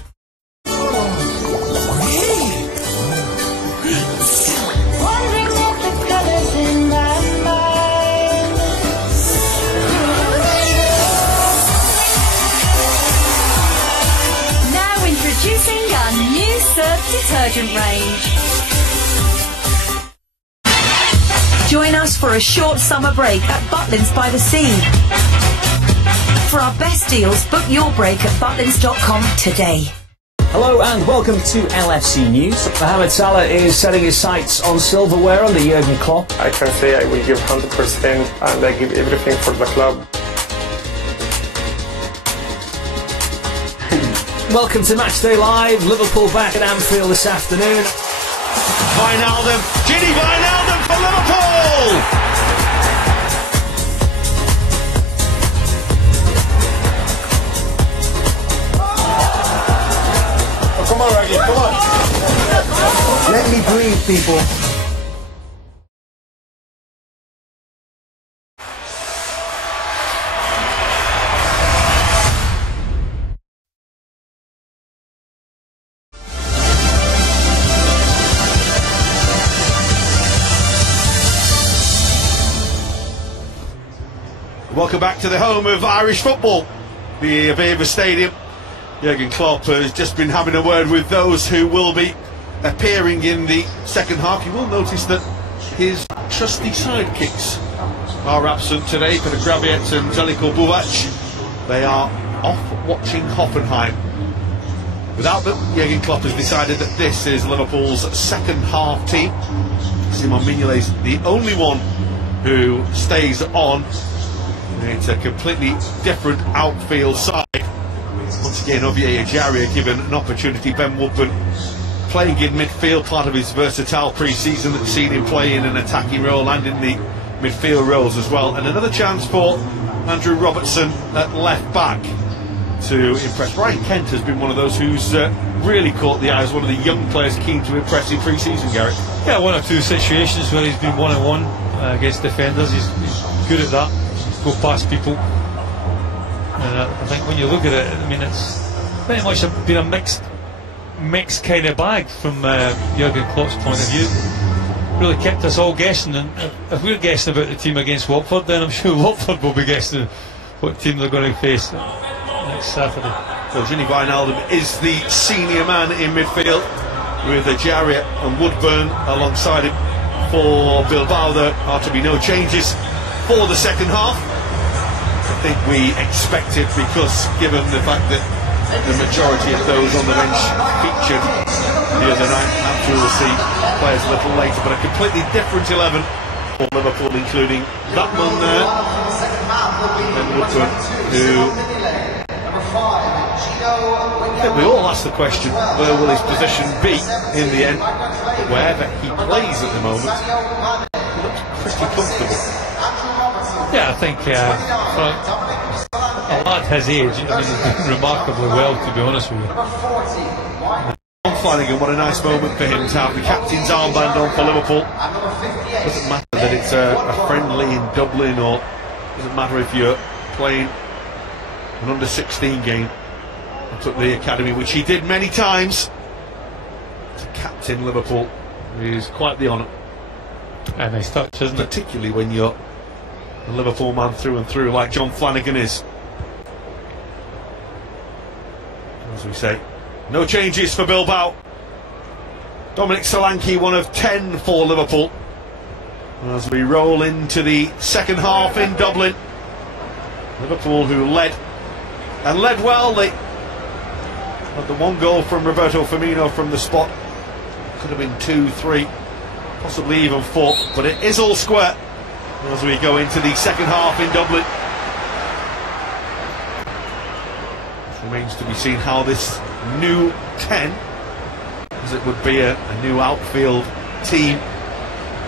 Now introducing our new Surf detergent range. Join us for a short summer break at Butlins by the Sea. For our best deals, book your break at butlins.com today. Hello and welcome to LFC News. Mohamed Salah is setting his sights on silverware under Jurgen Klopp. I can say I will give 100% and I give everything for the club. Welcome to Matchday Live. Liverpool back at Anfield this afternoon. Wijnaldum, Gini Wijnaldum for Liverpool! Come on, Raggy, come on. Let me breathe, people. Welcome back to the home of Irish football, the Aviva Stadium. Jurgen Klopp has just been having a word with those who will be appearing in the second half. You will notice that his trusty sidekicks are absent today, Peter Graviet and Zeljko Buvac. They are off watching Hoffenheim. Without them, Jurgen Klopp has decided that this is Liverpool's second half team. Simon Mignolet is the only one who stays on. It's a completely different outfield side. Once again, Ovie Ejaria given an opportunity. Ben Woodburn playing in midfield, part of his versatile pre-season that's seen him play in an attacking role and in the midfield roles as well. And another chance for Andrew Robertson at left back to impress. Ryan Kent has been one of those who's really caught the eye as one of the young players keen to impress in pre-season, Garrett. Yeah, one or two situations where he's been one-on-one against defenders. He's good at that. Go past people. And I think when you look at it, I mean, it's pretty much been a mixed kind of bag from Jurgen Klopp's point of view. Really kept us all guessing, and if we're guessing about the team against Watford, then I'm sure Watford will be guessing what team they're going to face next Saturday. Well, Gini Wijnaldum is the senior man in midfield, with Ejaria and Woodburn alongside him. for Bilbao. There are to be no changes for the second half. I think we expect it because, given the fact that the majority of those on the bench featured the other night, perhaps we will see players a little later, but a completely different 11 for Liverpool, including that man there, and Woodward, who I think we all ask the question, where will his position be in the end? But wherever he plays at the moment, he looks pretty comfortable. Yeah, I think for a lad his age, I mean, he's doing remarkably well, to be honest with you. John Flanagan, what a nice moment for him to have the captain's armband on for Liverpool. Doesn't matter that it's a friendly in Dublin, or doesn't matter if you're playing an under-16 game up at the academy, which he did many times. To captain Liverpool is quite the honour. A nice touch, isn't it? Particularly when you're a Liverpool man through and through, like John Flanagan is. As we say, no changes for Bilbao. Dominic Solanke, one of 10 for Liverpool. As we roll into the second half in Dublin, Liverpool, who led and led well, they had the one goal from Roberto Firmino from the spot. Could have been 2, 3, possibly even 4, but it is all square as we go into the second half in Dublin. It remains to be seen how this new 10, as it would be a new outfield team,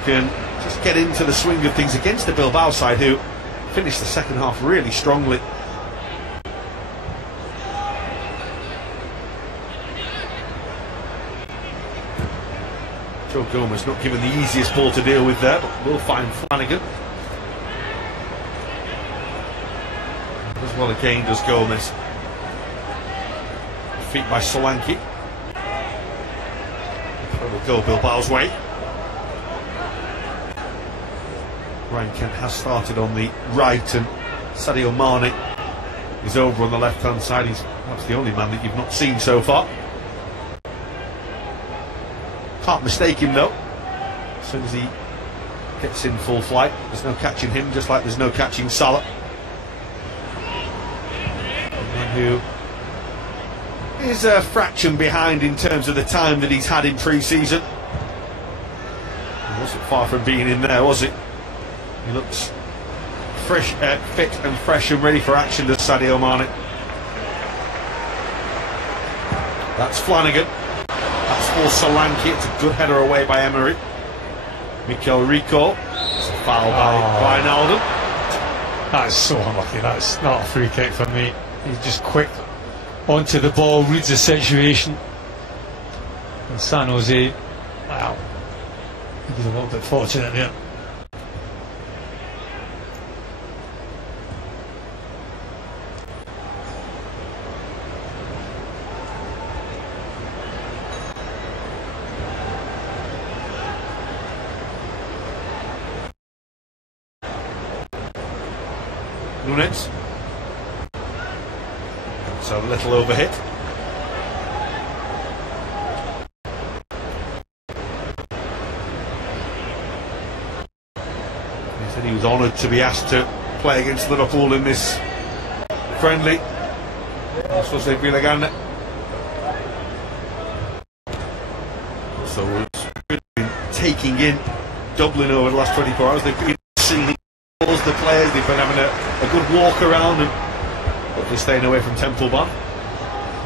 can just get into the swing of things against the Bilbao side, who finished the second half really strongly. Joe Gomez not given the easiest ball to deal with there, but will find Flanagan. As well again does Gomez. Feet by Solanke. It will go Bilbao's way. Ryan Kent has started on the right, and Sadio Mane is over on the left hand side. He's perhaps the only man that you've not seen so far. Can't mistake him though. As soon as he gets in full flight, there's no catching him, just like there's no catching Salah, who is a fraction behind in terms of the time that he's had in pre-season. He wasn't far from being in there, was it? He looks fresh, fit and fresh and ready for action, does Sadio Mane. That's Flanagan. That's for Solanke. It's a good header away by Emery. Mikel Rico. It's a foul by Wijnaldum. That's so unlucky. That's not a free kick for me. He's just quick onto the ball, reads the situation. And San Jose, wow, he's a little bit fortunate there. Nunes. So a little overhit. He said he was honoured to be asked to play against Liverpool in this friendly. So say Vilagana. So it's been taking in Dublin over the last 24 hours. They've been seeing the players, they've been having a good walk around and hopefully staying away from Temple Bar.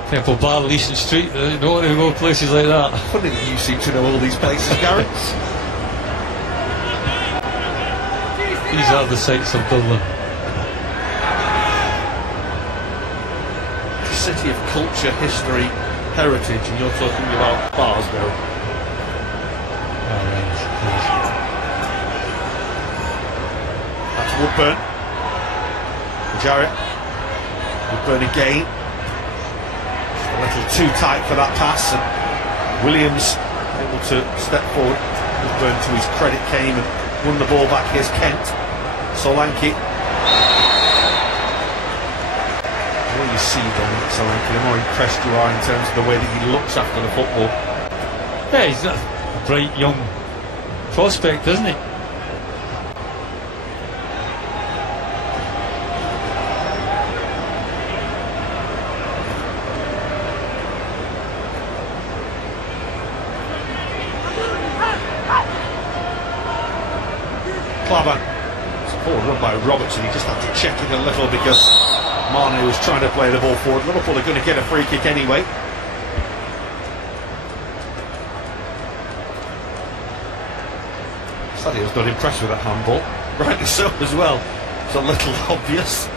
Temple Bar, Leeson Street, you don't want to go places like that. Funny that you seem to know all these places, Gary. These are the sights of Dublin. The city of culture, history, heritage, and you're talking about bars now. That's Woodburn. Jarrett. Woodburn again. Just a little too tight for that pass, and Williams able to step forward. Woodburn, to his credit, came and won the ball back. Here's Kent. Solanke. The more you see Dominic Solanke, the more impressed you are in terms of the way that he looks after the football. Yeah, he's a bright young prospect, isn't he? Clever. It's a forward run by Robertson. He just had to check it a little because Mane was trying to play the ball forward. Liverpool are going to get a free kick anyway. Sadio's not impressed with that handball. Rightly so as well. It's a little obvious.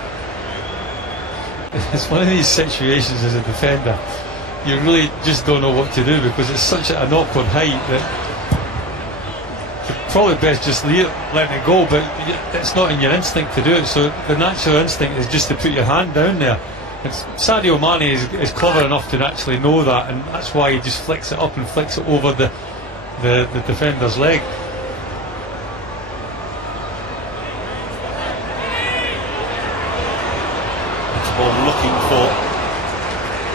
It's one of these situations as a defender, you really just don't know what to do because it's such an awkward height that you're probably best just letting it go, but it's not in your instinct to do it, so the natural instinct is just to put your hand down there. And Sadio Mane is clever enough to actually know that, and that's why he just flicks it up and flicks it over the defender's leg. Looking for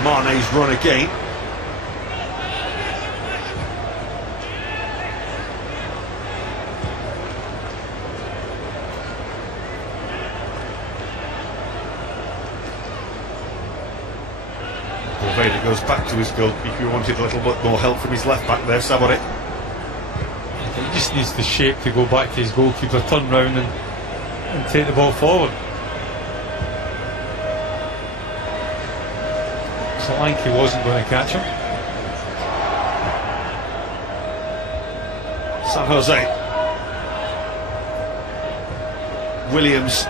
Mane's run again. Vader goes back to his goalkeeper. He wanted a little bit more help from his left back there, Sabore. He just needs the shape to go back to his goalkeeper, turn round and take the ball forward. Solanke wasn't going to catch him. San Jose. Williams.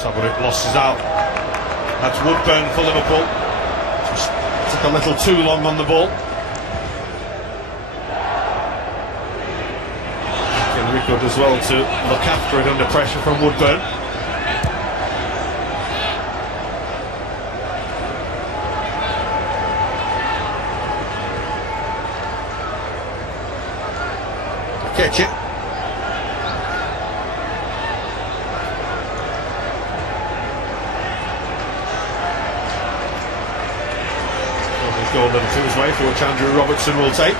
Sabore losses out. That's Woodburn for Liverpool. Just took a little too long on the ball. Enrico does well to look after it under pressure from Woodburn. Catch it. He's gone Liverpool's way for which Andrew Robertson will take.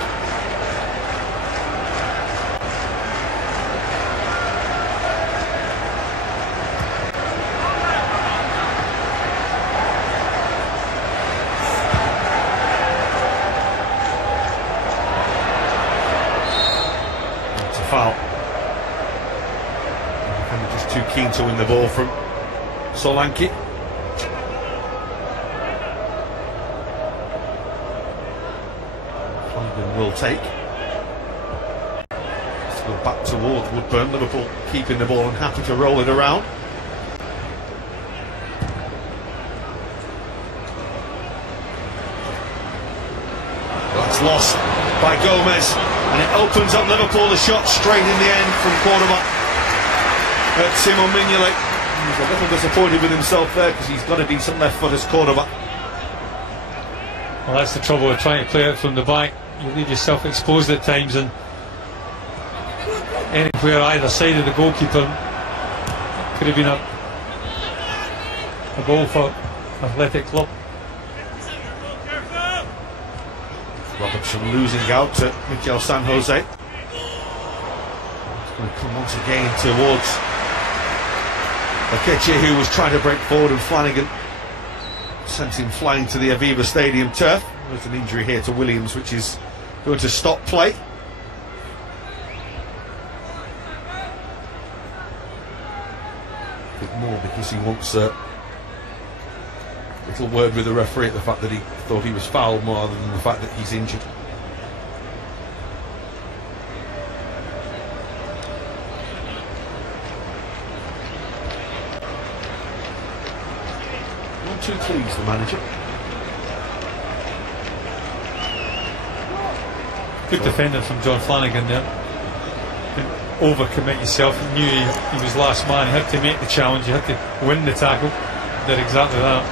Foul. Just too keen to win the ball from Solanke. Flanagan will take. Let's go back towards Woodburn. Liverpool keeping the ball and happy to roll it around. That's lost by Gomez. And it opens up Liverpool a shot straight in the end from quarterback Simon Mignolet. He's a little disappointed with himself there because he's got to be some left foot as quarterback. Well, that's the trouble with trying to play it from the back. You leave yourself exposed at times, and anywhere either side of the goalkeeper could have been a goal for Athletic Club. Robertson losing out to Mikel San Jose. He's going to come once again towards Akeche, who was trying to break forward, and Flanagan sent him flying to the Aviva Stadium turf. There's an injury here to Williams, which is going to stop play. A bit more because he wants a little word with the referee at the fact that he thought he was fouled more than the fact that he's injured. Not too pleased, the manager. Good defending from John Flanagan there. Didn't overcommit yourself. He knew he was last man. He had to make the challenge. He had to win the tackle. Did exactly that.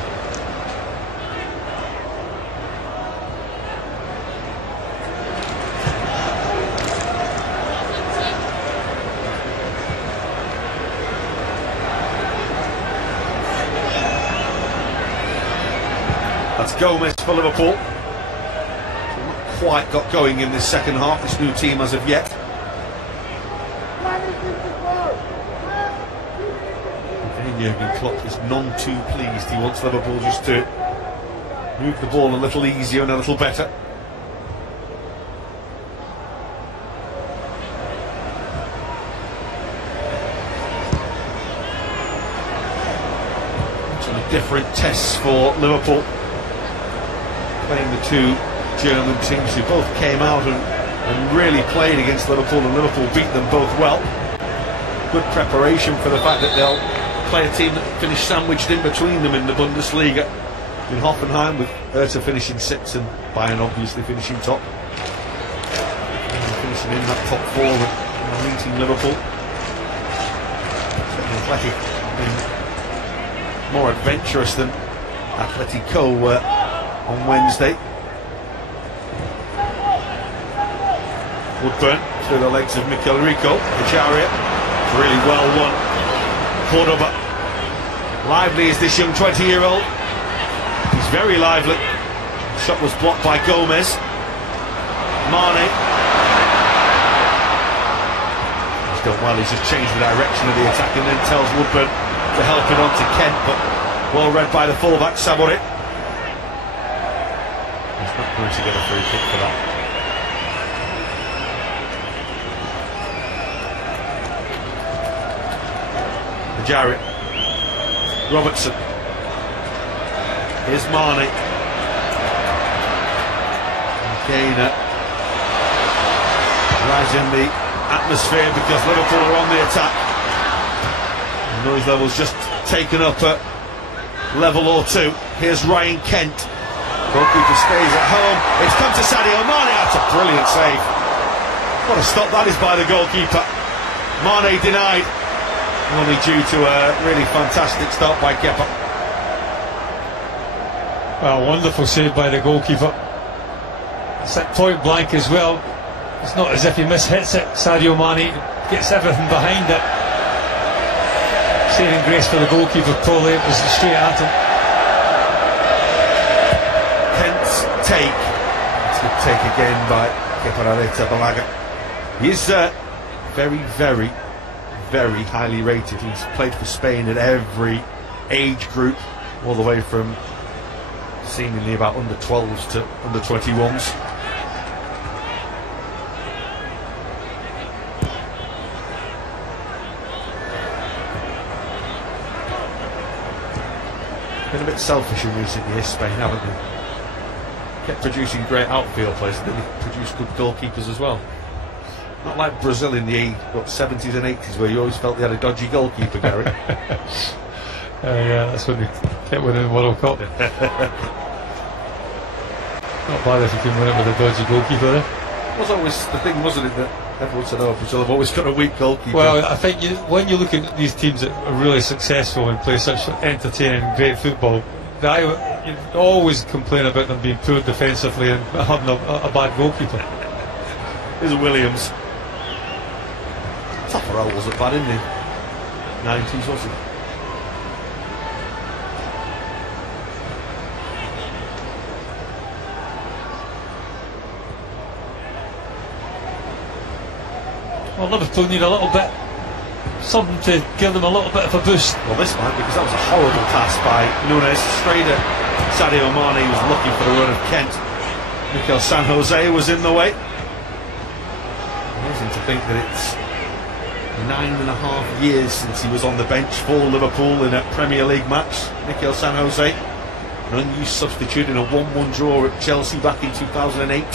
That's Gomez for Liverpool. quite got going in this second half, this new team as of yet. Jurgen Klopp is none too pleased. He wants Liverpool just to move the ball a little easier and a little better. Some different tests for Liverpool, playing the two German teams who both came out and really played against Liverpool, and Liverpool beat them both well. Good preparation for the fact that they'll play a team that finished sandwiched in between them in the Bundesliga, in Hoffenheim, with Hertha finishing 6th and Bayern obviously finishing top. Finishing in that top 4 and meeting Liverpool. Athletic more adventurous than Atletico were on Wednesday. Woodburn through the legs of Mikel Rico, the chariot. Really well won. Cordoba, lively is this young 20-year-old. He's very lively. Shot was blocked by Gomez. Mane. He's done well, he's just changed the direction of the attack and then tells Woodburn to help it on to Kent, but well read by the fullback, Sabori. He's not going to get a free kick for that. Jarrett, Robertson, here's Mane, Gainer, rising the atmosphere because Liverpool are on the attack, and noise levels just taken up at level or two. Here's Ryan Kent, goalkeeper stays at home, it's come to Sadio Mane. That's a brilliant save. What a stop that is by the goalkeeper. Mane denied, only due to a really fantastic start by Kepa. Well, wonderful save by the goalkeeper. It's at point blank as well. It's not as if he mishits it. Sadio Mane gets everything behind it. Saving grace for the goalkeeper, probably. It was straight at him. Kent's take. It's a good take again by Kepa Arrizabalaga. He's very highly rated. He's played for Spain at every age group, all the way from seemingly about under 12s to under 21s. Been a bit selfish in recent years, Spain, haven't they? Kept producing great outfield players, and then they produced good goalkeepers as well. Not like Brazil in the 70s and 80s, where you always felt they had a dodgy goalkeeper, Gary. Yeah, that's when they kept winning the World Cup. Not bad if you can win it with a dodgy goalkeeper. It was always the thing, wasn't it, that everyone said, oh, Brazil have always got a weak goalkeeper. Well, I think when you look at these teams that are really successful and play such entertaining, great football, you always complain about them being poor defensively and having a bad goalkeeper. Here's Williams. Taffarel wasn't bad in the 90s, was he? Well, Liverpool need a little bit, something to give them a little bit of a boost. Well, this might, because that was a horrible pass by Nunes straight at Sadio Mane. He was looking for the run of Kent. Mikel San Jose was in the way. Amazing to think that it's 9.5 years since he was on the bench for Liverpool in a Premier League match. Mikel San Jose, an unused substitute in a 1-1 draw at Chelsea back in 2008.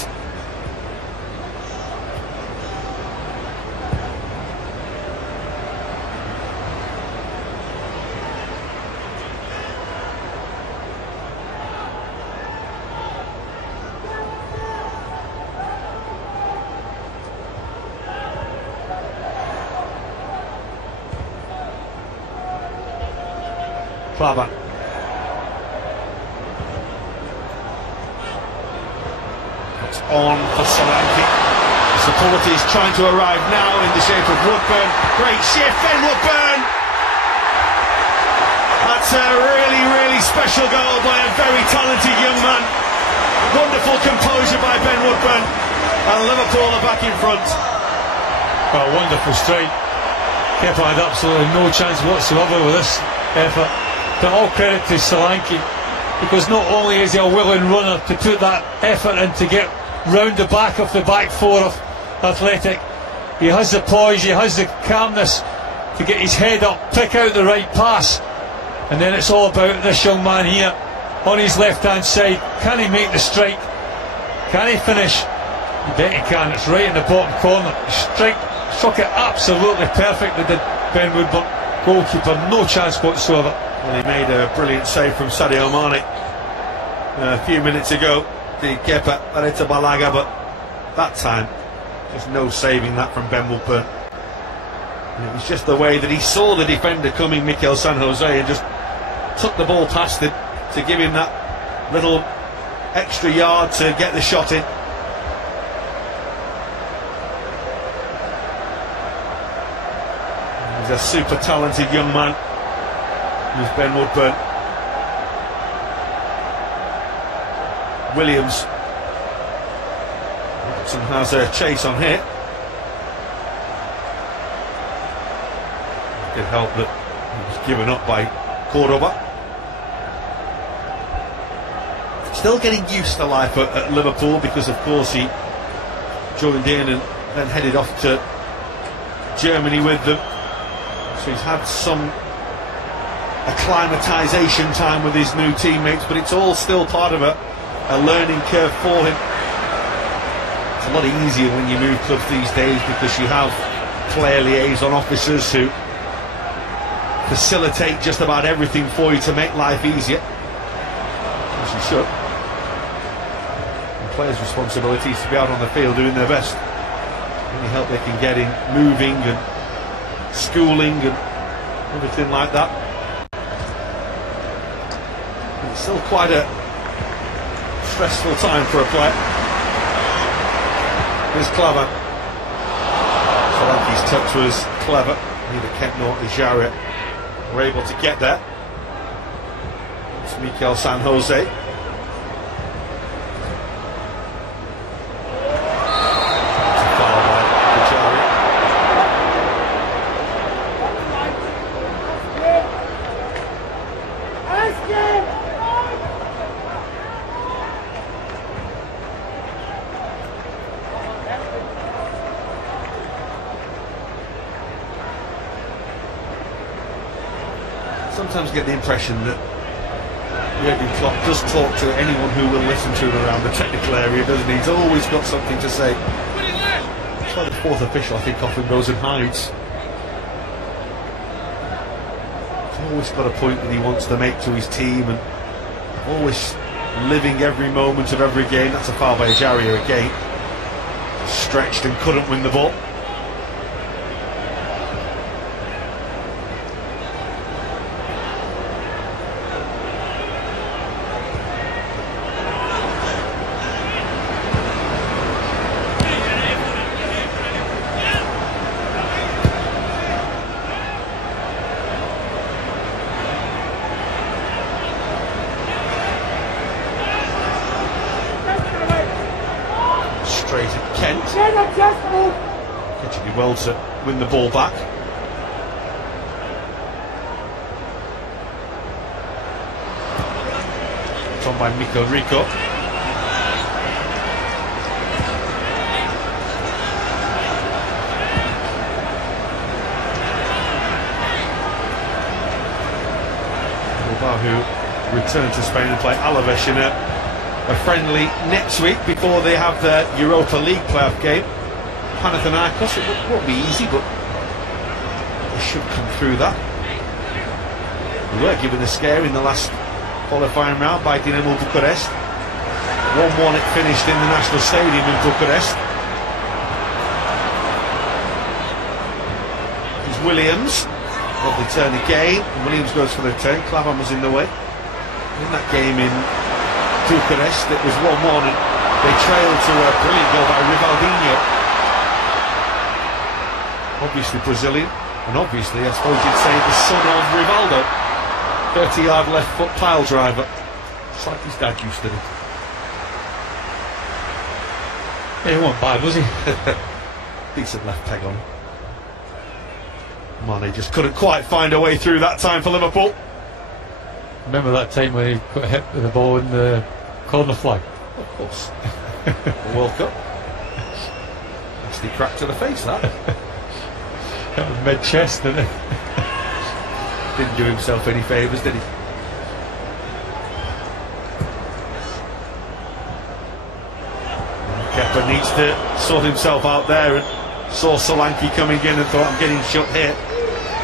Baba. It's on for Solanke. Supporters trying to arrive now in the shape of Woodburn. Great shift, Ben Woodburn! That's a really special goal by a very talented young man. Wonderful composure by Ben Woodburn. Woodburn, and Liverpool are back in front. Oh, wonderful strike. Kepa had absolutely no chance whatsoever with this effort. But all credit to Solanke, because not only is he a willing runner to put that effort in to get round the back of the back four of Athletic, he has the poise, he has the calmness to get his head up, pick out the right pass, and then it's all about this young man here on his left hand side. Can he make the strike? Can he finish? I bet he can. It's right in the bottom corner. Struck it absolutely perfectly, did Ben Woodburn. Goalkeeper, no chance whatsoever. Well, he made a brilliant save from Sadio Mane a few minutes ago. The Kepa Arrizabalaga, but that time there's no saving that from Ben Woodburn. And it was just the way that he saw the defender coming, Mikel San Jose, and just took the ball past him to give him that little extra yard to get the shot in. He's a super talented young man, who's Ben Woodburn. Williams. Watson has a chase on here. Did help that he was given up by Cordoba. Still getting used to life at Liverpool, because of course he joined in and then headed off to Germany with them. So he's had some acclimatisation time with his new teammates, but it's all still part of a learning curve for him. It's a lot easier when you move clubs these days, because you have player liaison officers who facilitate just about everything for you to make life easier, as you should. And players' responsibility is to be out on the field doing their best. Any help they can get in moving and schooling and everything like that. It's still quite a stressful time for a player. Here's clever. Solanke's touch was clever. Neither Kent nor Ijaria were able to get there. It's Mikel San Jose. Sometimes get the impression that Jurgen Klopp does talk to anyone who will listen to him around the technical area, doesn't he? He's always got something to say. That's why the fourth official, I think, often goes and hides. He's always got a point that he wants to make to his team, and always living every moment of every game. That's a foul by Ijaria again. Stretched and couldn't win the ball. Kent. Catching well to win the ball back. It's on by Miko Rico. BILBAO, who return to Spain and play Alaves in a friendly next week before they have their Europa League playoff game. Panathinaikos, it won't be easy, but they should come through that. They were given a scare in the last qualifying round by Dinamo Bucharest. 1-1 it finished in the National Stadium in Bucharest. There's Williams. Lovely turn again. Williams goes for the turn. Klavan was in the way. In that game in Bucharest, it was 1-1 and they trailed to a brilliant goal by Rivaldinho. Obviously Brazilian, and obviously, I suppose you'd say, the son of Rivaldo. 30-yard left foot pile driver. Just like his dad used to do. He wasn't bad, was he? Decent left peg on. Mane just couldn't quite find a way through that time for Liverpool. Remember that time when he got hit with the ball in the corner flag? Of course. The World Cup. Nasty crack to the face, that. That was mid-chest, didn't it? Didn't do himself any favours, did he? Kepa needs to sort himself out there, and saw Solanke coming in and thought, I'm getting shut here.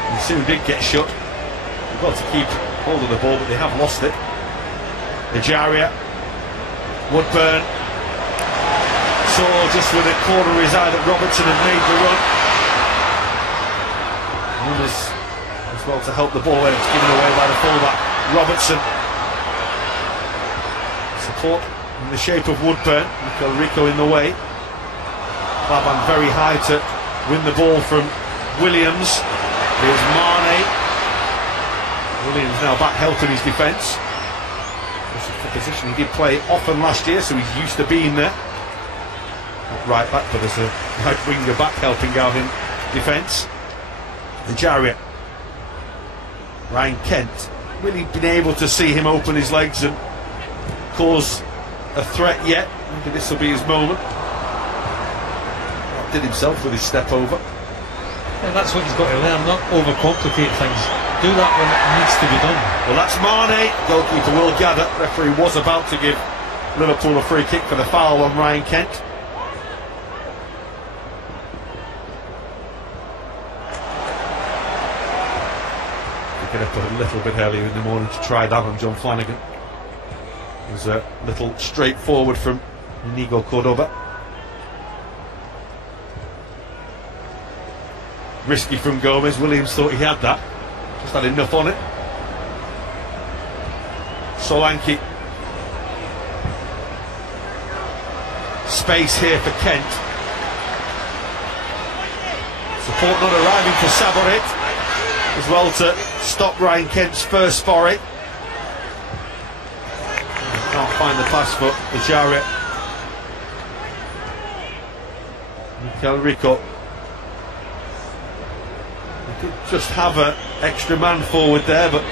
He soon did get shut. They've got to keep hold of the ball, but they have lost it. Ejaria, Woodburn, saw just with a corner of his eye that Robertson had made the run. Nunes as well to help the ball when it's given away by the fullback, Robertson. Support in the shape of Woodburn, Rico in the way. Klavan very high to win the ball from Williams. Here's Mane. Williams now back helping his defence. This is the position he did play often last year, so he's used to being there. Not right back, but as a right winger back helping out in defence. And Jarrett. Ryan Kent. Really been able to see him open his legs and cause a threat yet. Maybe this will be his moment. Did himself with his step over. Yeah, that's what he's got to learn, not overcomplicate things. Do that when it needs to be done. Well, that's Mane. Goalkeeper Will Gather. Referee was about to give Liverpool a free kick for the foul on Ryan Kent. We're going to put a little bit earlier in the morning to try that on John Flanagan. It was a little straightforward from Inigo Cordoba. Risky from Gomez. Williams thought he had that. Just had enough on it. Solanke. Space here for Kent. Support not arriving for Saborit. As well to stop Ryan Kent's first foray. Can't find the pass for Ejaria. Mikel Rico. Just have an extra man forward there, but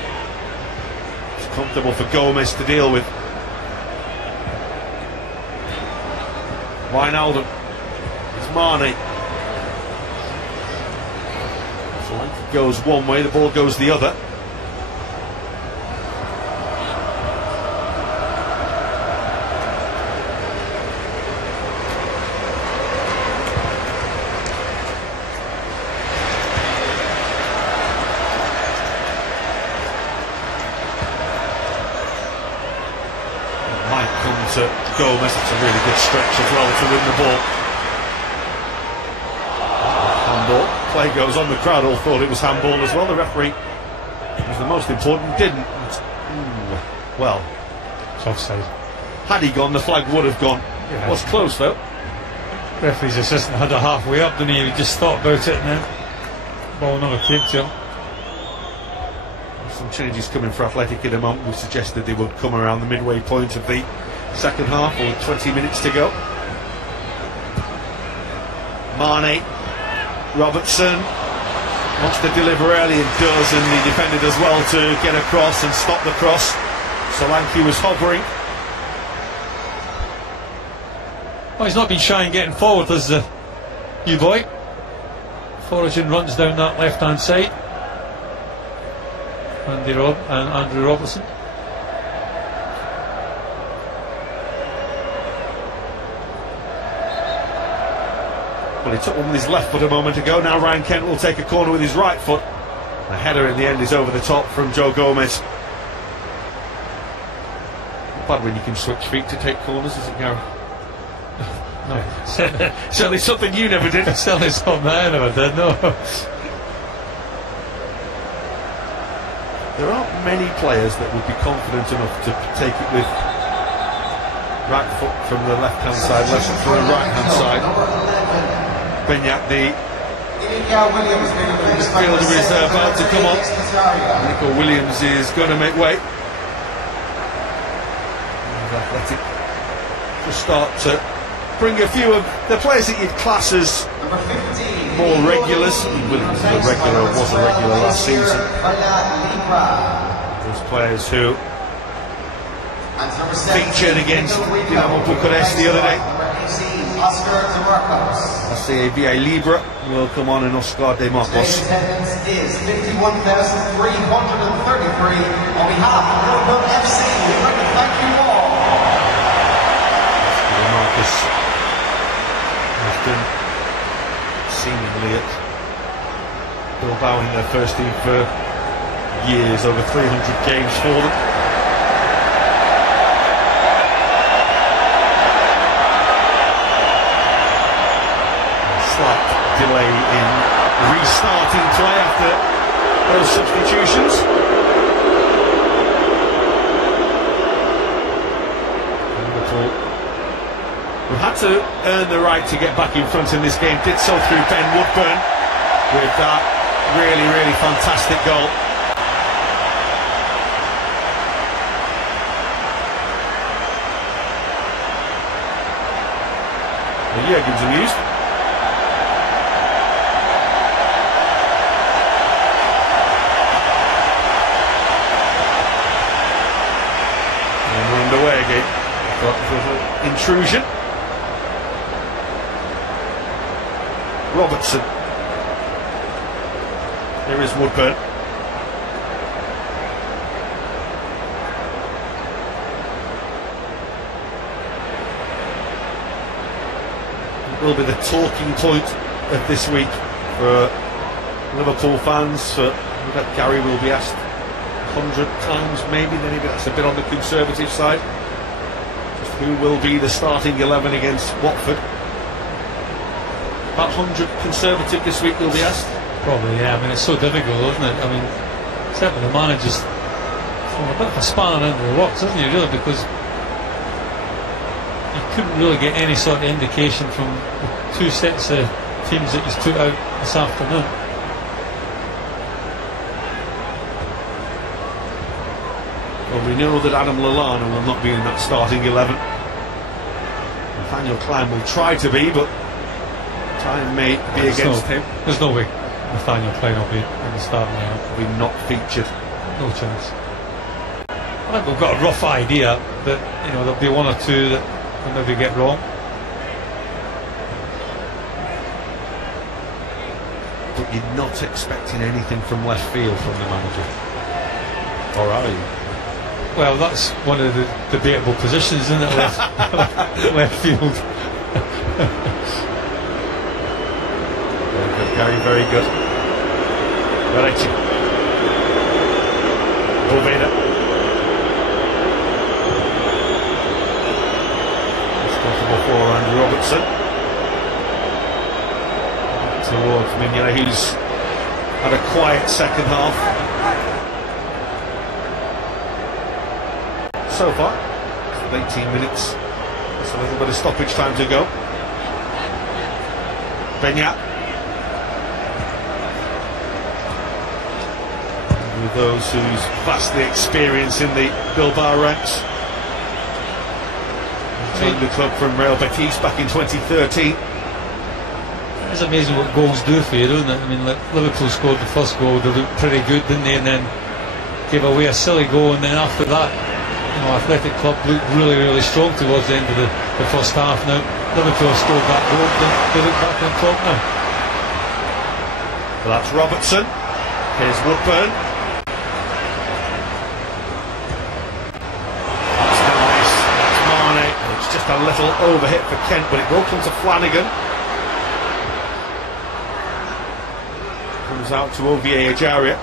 it's comfortable for Gomez to deal with. Wijnaldum. It's Mane. Solanke goes one way, the ball goes the other. Gomez, it's a really good stretch as well to win the ball. Handball. Play goes on, the crowd all thought it was handball as well. The referee was the most important, didn't. Well, it's offside. Had he gone, the flag would have gone. Yeah. It was close though. Referee's assistant had her halfway up, didn't he? He just thought about it and then ball never came to him. Some changes coming for Athletic in a moment. We suggested they would come around the midway point of the second half, or 20 minutes to go. Mane, Robertson wants to deliver early and does, and the defender does well to get across and stop the cross. Solanke was hovering. Well, he's not been shy in getting forward, as the new boy. Foraging runs down that left hand side. Andrew Robertson. Well, he took one with his left foot a moment ago. Now Ryan Kent will take a corner with his right foot. The header in the end is over the top from Joe Gomez. Not bad when you can switch feet to take corners, is it, Gary? No. Certainly something you never did. Certainly something I never did, no. There aren't many players that would be confident enough to take it with right foot from the left-hand side, left foot from the right-hand side. Benyat, the midfielder, is about to come on. Nico Williams is going to make way. And Athletic just start to bring a few of the players that you'd class as more regulars. Williams was a regular last season. Those players who featured against Dinamo Bucharest the other day. I see a BILBAO will come on, and Oscar de Marcos. Attendance is 51,333. On behalf of Liverpool FC, we'd like to thank you all. Marcus has been seemingly at Bilbao in their first team for years, over 300 games for them. Slight delay in restarting play after those substitutions. Liverpool, who had to earn the right to get back in front in this game, did so through Ben Woodburn with that really fantastic goal. Jurgen's amused. And we're underway again. Got an intrusion. Robertson. There is Woodburn. It will be the talking point of this week for Liverpool fans. That Gary will be asked 100 times maybe, maybe that's a bit on the conservative side. Just who will be the starting 11 against Watford? About 100 conservative this week will be asked. Probably, yeah. I mean, it's so difficult, isn't it? I mean, certainly the manager's throwing a bit of a spanner into the works, isn't he, really? Because you couldn't really get any sort of indication from the two sets of teams that he's put out this afternoon. Well, we know that Adam Lallana will not be in that starting 11. Nathaniel Klein will try to be, but time may be against him. There's no way Nathaniel Klein will be in the starting lineup. Will be not featured. No chance. I think we've got a rough idea that, you know, there'll be one or two that we'll maybe get wrong. But you're not expecting anything from left field from the manager, or are you? Well, that's one of the debatable positions, isn't it? Left field. Very good, Gary, very good. Veretti. Boveda. It's comfortable for Andrew Robertson. Towards Mignolet, who's had a quiet second half. So far, 18 minutes. There's a little bit of stoppage time to go. Beñat. With those whose vastly experience in the Bilbao ranks. Joined the club from Real Betis back in 2013. It's amazing what goals do for you, isn't it? I mean, like Liverpool scored the first goal, they looked pretty good, didn't they? And then gave away a silly goal, and then after that, you know, Athletic Club looked really strong towards the end of the first half. Now Liverpool scored that goal, they look back on top now. Well, that's Robertson. Here's Woodburn. That's nice. That's Mane. It's just a little overhit for Kent, but it will come to Flanagan. Comes out to Ovie Ejaria.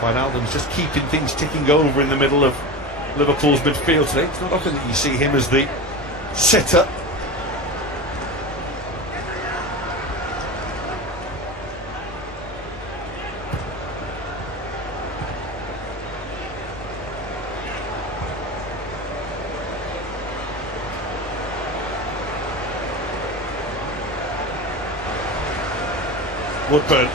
Wijnaldum's just keeping things ticking over in the middle of Liverpool's midfield today. It's not often that you see him as the sitter. Woodburn.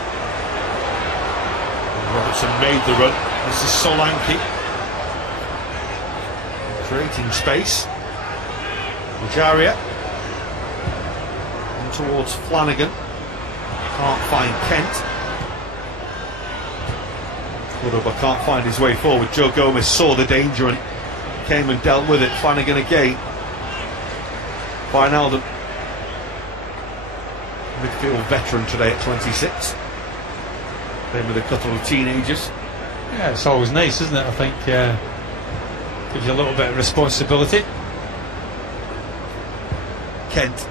Robertson made the run. This is Solanke creating space. Majaria. And towards Flanagan. Can't find Kent. But can't find his way forward. Joe Gomez saw the danger and came and dealt with it. Flanagan again. Wijnaldum. Midfield veteran today at 26. Playing with a couple of teenagers. Yeah, it's always nice, isn't it? I think gives you a little bit of responsibility. Kent.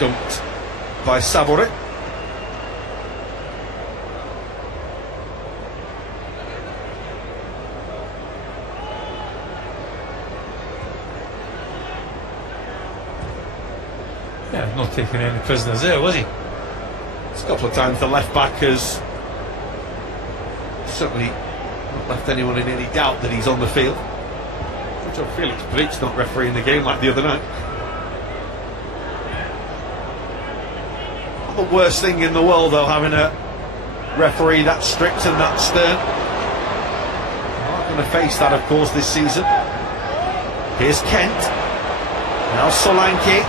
Dumped by Savory. Yeah, not taking any prisoners there, was he? A couple of times the left back has certainly not left anyone in any doubt that he's on the field. Which Felix Bridge not refereeing the game like the other night. Not the worst thing in the world though, having a referee that strict and that stern. Not going to face that of course this season. Here's Kent. Now Solanke.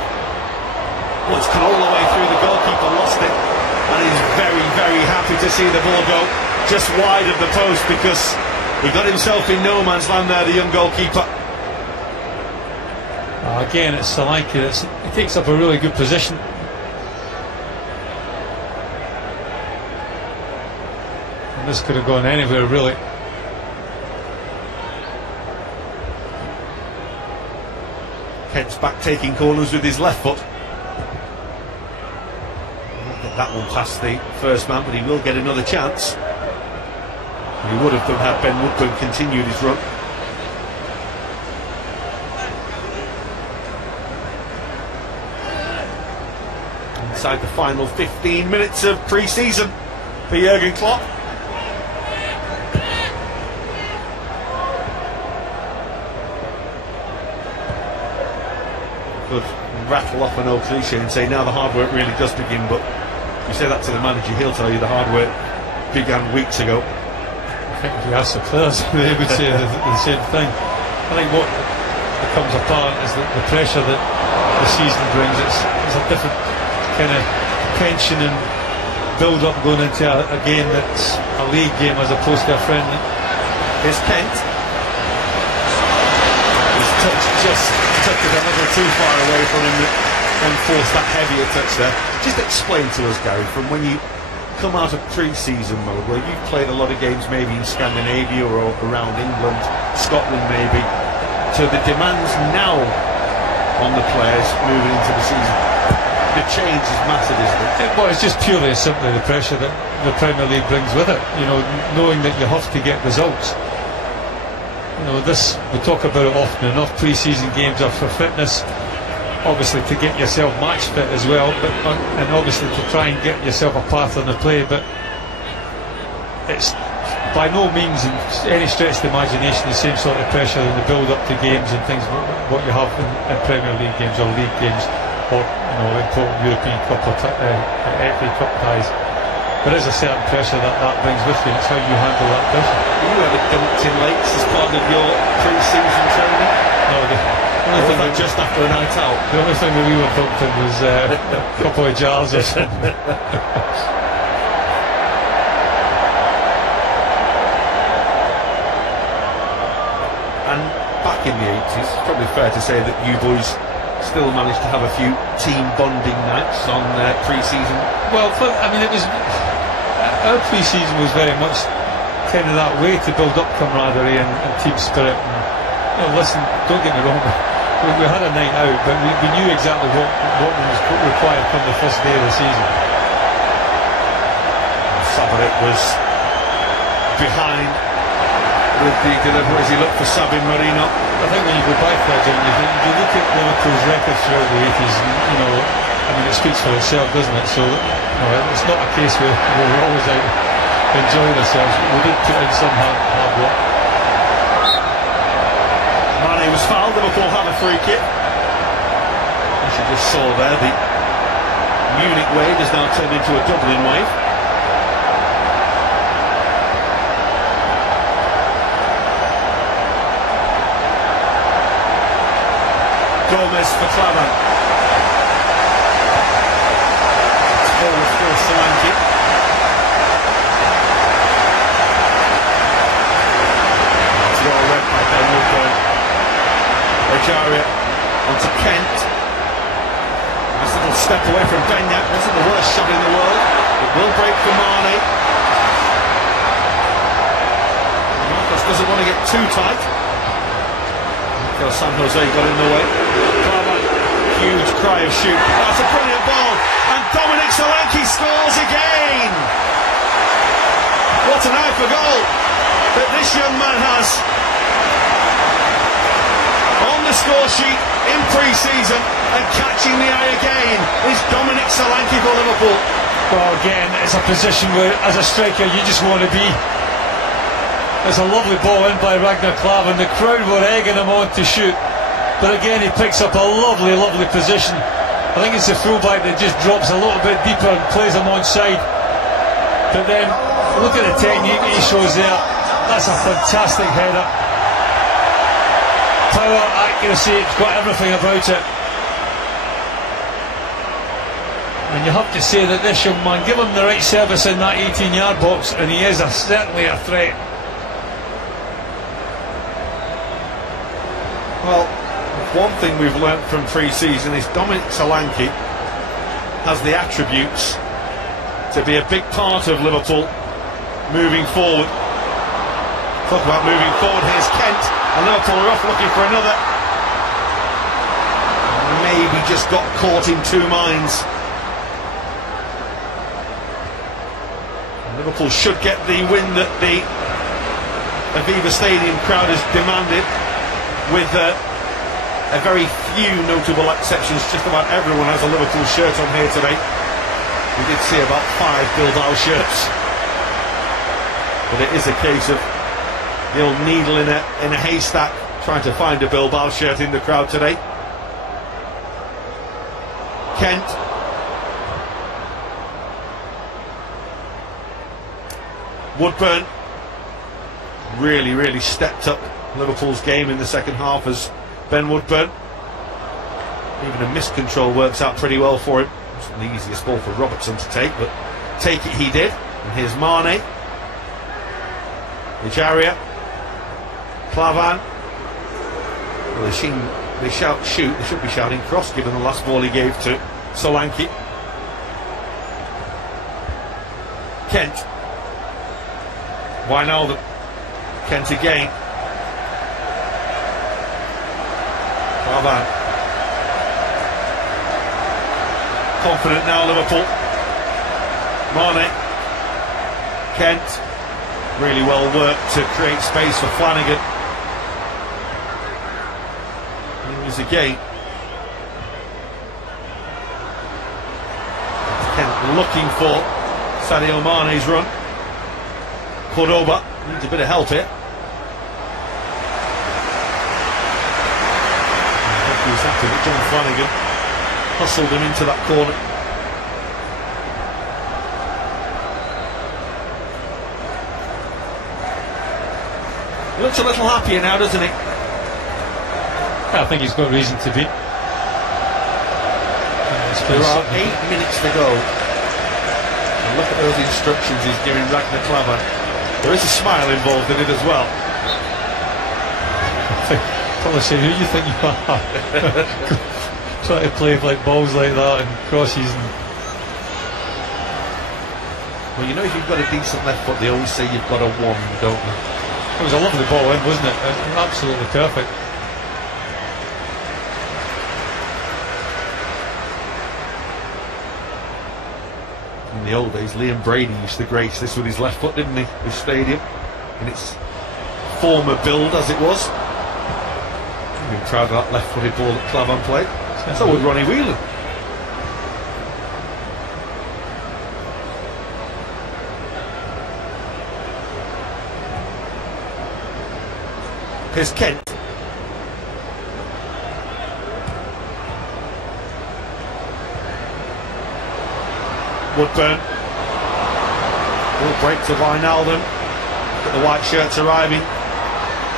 Oh, it's come all the way through, the goalkeeper lost it. And he's very, very happy to see the ball go just wide of the post because he got himself in no man's land there, the young goalkeeper. Again, it's Solanke. He takes up a really good position. And this could have gone anywhere, really. Kent's back taking corners with his left foot. That one past the first man, but he will get another chance. He would have done had Ben Woodburn continued his run. Inside the final 15 minutes of pre-season for Jurgen Klopp. Could rattle off an old cliche and say now the hard work really does begin, but you say that to the manager, he'll tell you the hard work began weeks ago. I think if you ask the players, they would say the same thing. I think what becomes apparent is that the pressure that the season brings, it's a different kind of tension and build-up going into a game that's a league game as opposed to a friendly. Here's Kent. His touch just took it a little too far away from him and forced that heavier touch there. Just explain to us, Gary, from when you come out of pre-season mode, where you've played a lot of games maybe in Scandinavia or around England, Scotland maybe, to the demands now on the players moving into the season. The change is massive, isn't it? Well, it's just purely and simply the pressure that the Premier League brings with it. You know, knowing that you have to get results. You know, this, we talk about it often enough, pre-season games are for fitness, obviously to get yourself match fit as well, but and obviously to try and get yourself a path on the play, but it's by no means in any stretch of the imagination the same sort of pressure in the build-up to games and things what you have in Premier League games or league games or important European Cup or FA Cup ties. There is a certain pressure that brings with you, and it's how you handle that pressure. You ever dumped in lakes as part of your pre-season training? No, or was that just after a night out? The only thing that we were dumped in was a couple of jars or something. And back in the 80s, it's probably fair to say that you boys still managed to have a few team bonding nights on pre-season. Well, I mean, it was our pre-season was very much kind of that way to build up camaraderie and team spirit. And, listen, don't get me wrong, we had a night out, but we knew exactly what was required from the first day of the season. Savaric was behind with the delivery as he looked for Sabin Marino. I think when you go back there, Jim, you look at Liverpool's record throughout the 80s, I mean, it speaks for itself, doesn't it? So, it's not a case where we're always out enjoying ourselves. We did put in some hard work. Mane was fouled, Liverpool have a free kick. As you just saw there, the Munich wave has now turned into a Dublin wave. Gomez for Clavan. It's forward for Solanke. It's well read by Ben Woodburn. Ejaria onto Kent. Nice little step away from Benyat. Wasn't the worst shot in the world. It will break for Mane. Marcos doesn't want to get too tight. San Jose got in the way. Clavan, huge cry of shoot. That's a brilliant ball. And Dominic Solanke scores again. What an eye for goal that this young man has. On the score sheet in pre-season and catching the eye again is Dominic Solanke for Liverpool. Well, again, it's a position where, as a striker, you just want to be. It's a lovely ball in by Ragnar Klavan. The crowd were egging him on to shoot, but again, he picks up a lovely, lovely position. I think it's the fullback that just drops a little bit deeper and plays him onside. But then, look at the technique he shows there. That's a fantastic header. Power, accuracy, it's got everything about it. And you have to say that this young man, give him the right service in that 18-yard box, and he is certainly a threat. Well, one thing we've learnt from pre-season is Dominic Solanke has the attributes to be a big part of Liverpool moving forward. Talk about moving forward, here's Kent, and Liverpool are off looking for another. Maybe just got caught in two minds. Liverpool should get the win that the Aviva Stadium crowd has demanded, with a very few notable exceptions. Just about everyone has a Liverpool shirt on here today. We did see about 5 Bilbao shirts, but it is a case of the old needle in a haystack trying to find a Bilbao shirt in the crowd today. Kent. Woodburn really, really stepped up Liverpool's game in the second half as Ben Woodburn. Even a miscontrol works out pretty well for him. It's not the easiest ball for Robertson to take, but take it he did. And here's Mane. Ejaria. Clavan. Well, they shout shoot, they should be shouting cross given the last ball he gave to Solanke. Kent. Wijnaldum. Kent again. Clavan. Confident now, Liverpool. Mane. Kent. Really well worked to create space for Flanagan. Here is again. Kent looking for Sadio Mane's run. Cordoba needs a bit of help here. He was happy that John Flanagan hustled him into that corner. He looks a little happier now, doesn't he? I think he's got reason to be. There are 8 minutes to go. And look at those instructions he's giving Ragnar Klavan. There is a smile involved in it as well. Probably say, who do you think you are? Trying to play like balls like that and crosses. Well, you know, if you've got a decent left foot, they always say you've got a one, don't they? It was a lovely ball in, wasn't it? Absolutely perfect. In the old days, Liam Brady used to grace this with his left foot, didn't he? This stadium, in its former build as it was. I've been proud of that left-footed ball that Clavan played. So would Ronnie Whelan. Here's Kent. Woodburn. Will break to Wijnaldum. Look at the white shirts arriving.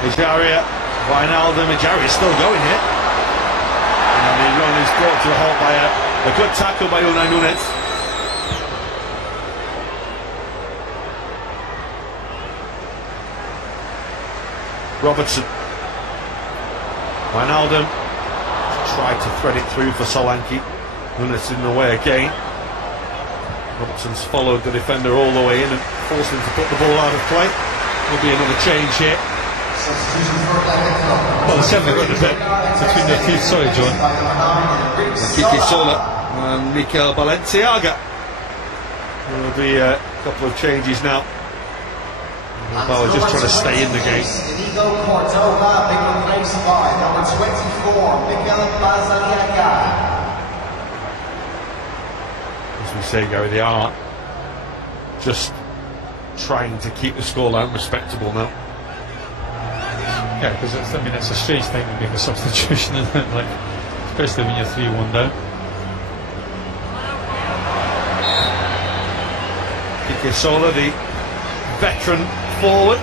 Ejaria. Wijnaldum. Ejaria's still going here. he's brought to a halt by a good tackle by Unai Núñez. Robertson. Wijnaldum tried to thread it through for Solanke. Núñez in the way again. Robertson's followed the defender all the way in and forced him to put the ball out of play. Will be another change here. Well, they certainly got the bit between their teeth. Sorry, John. Kike Sola and Mikel Balenciaga. There will be a couple of changes now. Bilbao just trying to stay in the game. Inigo Cordova being replaced by number 24, Mikel Balenciaga. As we say, Gary, they are just trying to keep the scoreline respectable now. Yeah, because it's a strange thing to make a substitution, isn't it? Like, especially when you're 3-1 down. Kike Sola, the veteran forward.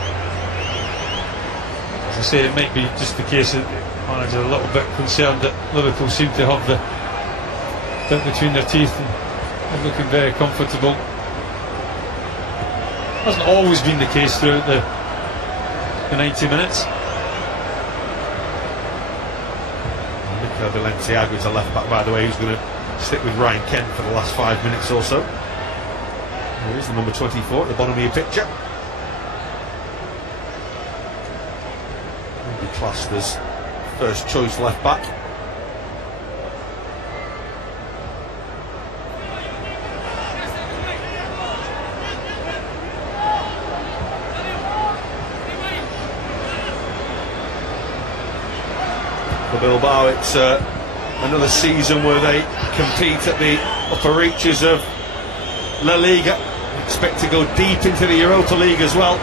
As I say, it might be just the case that the manager a little bit concerned that Liverpool seem to have the bit between their teeth and looking very comfortable. Hasn't always been the case throughout the 90 minutes. Mikel Balenciaga is a left back, by the way, who's going to stick with Ryan Kent for the last 5 minutes or so. There is the number 24 at the bottom of your picture. Will be classed as first choice left back. For Bilbao, it's another season where they compete at the upper reaches of La Liga. Expect to go deep into the Europa League as well.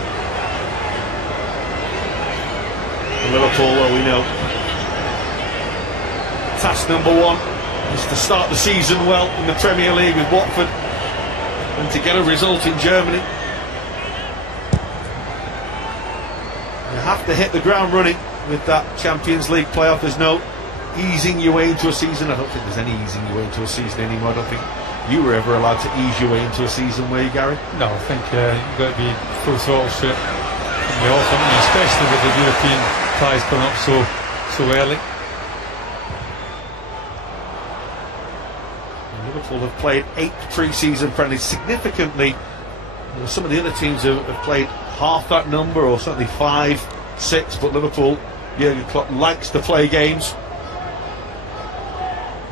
And Liverpool, well, we know task number one is to start the season well in the Premier League with Watford and to get a result in Germany. You have to hit the ground running with that Champions League playoff. There's no easing your way into a season. I don't think there's any easing your way into a season anymore. I don't think you were ever allowed to ease your way into a season, were you, Gary? No, I think you've got to be full throttle straight from the off, especially with the European ties coming up so early. And Liverpool have played 8 pre-season friendlies. Significantly, some of the other teams have played half that number, or certainly 5, 6, but Liverpool, Jurgen Klopp likes to play games.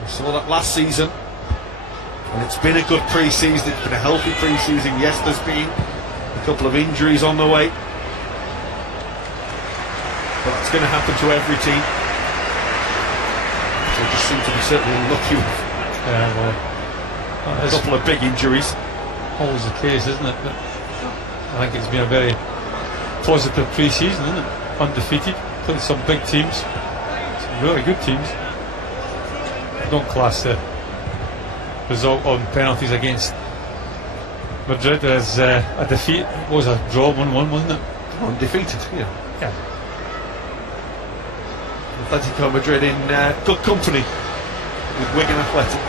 We saw that last season. And it's been a good pre-season, it's been a healthy pre-season. Yes, there's been a couple of injuries on the way, but that's going to happen to every team. They just seem to be certainly lucky with a couple of big injuries. Always the case, isn't it? But I think it's been a very positive pre-season, isn't it? Undefeated, played some big teams, some really good teams. Don't class the result on penalties against Madrid as a defeat. It was a draw, 1-1, wasn't it? Undefeated, yeah. Atletico Madrid in good company with Wigan Athletic,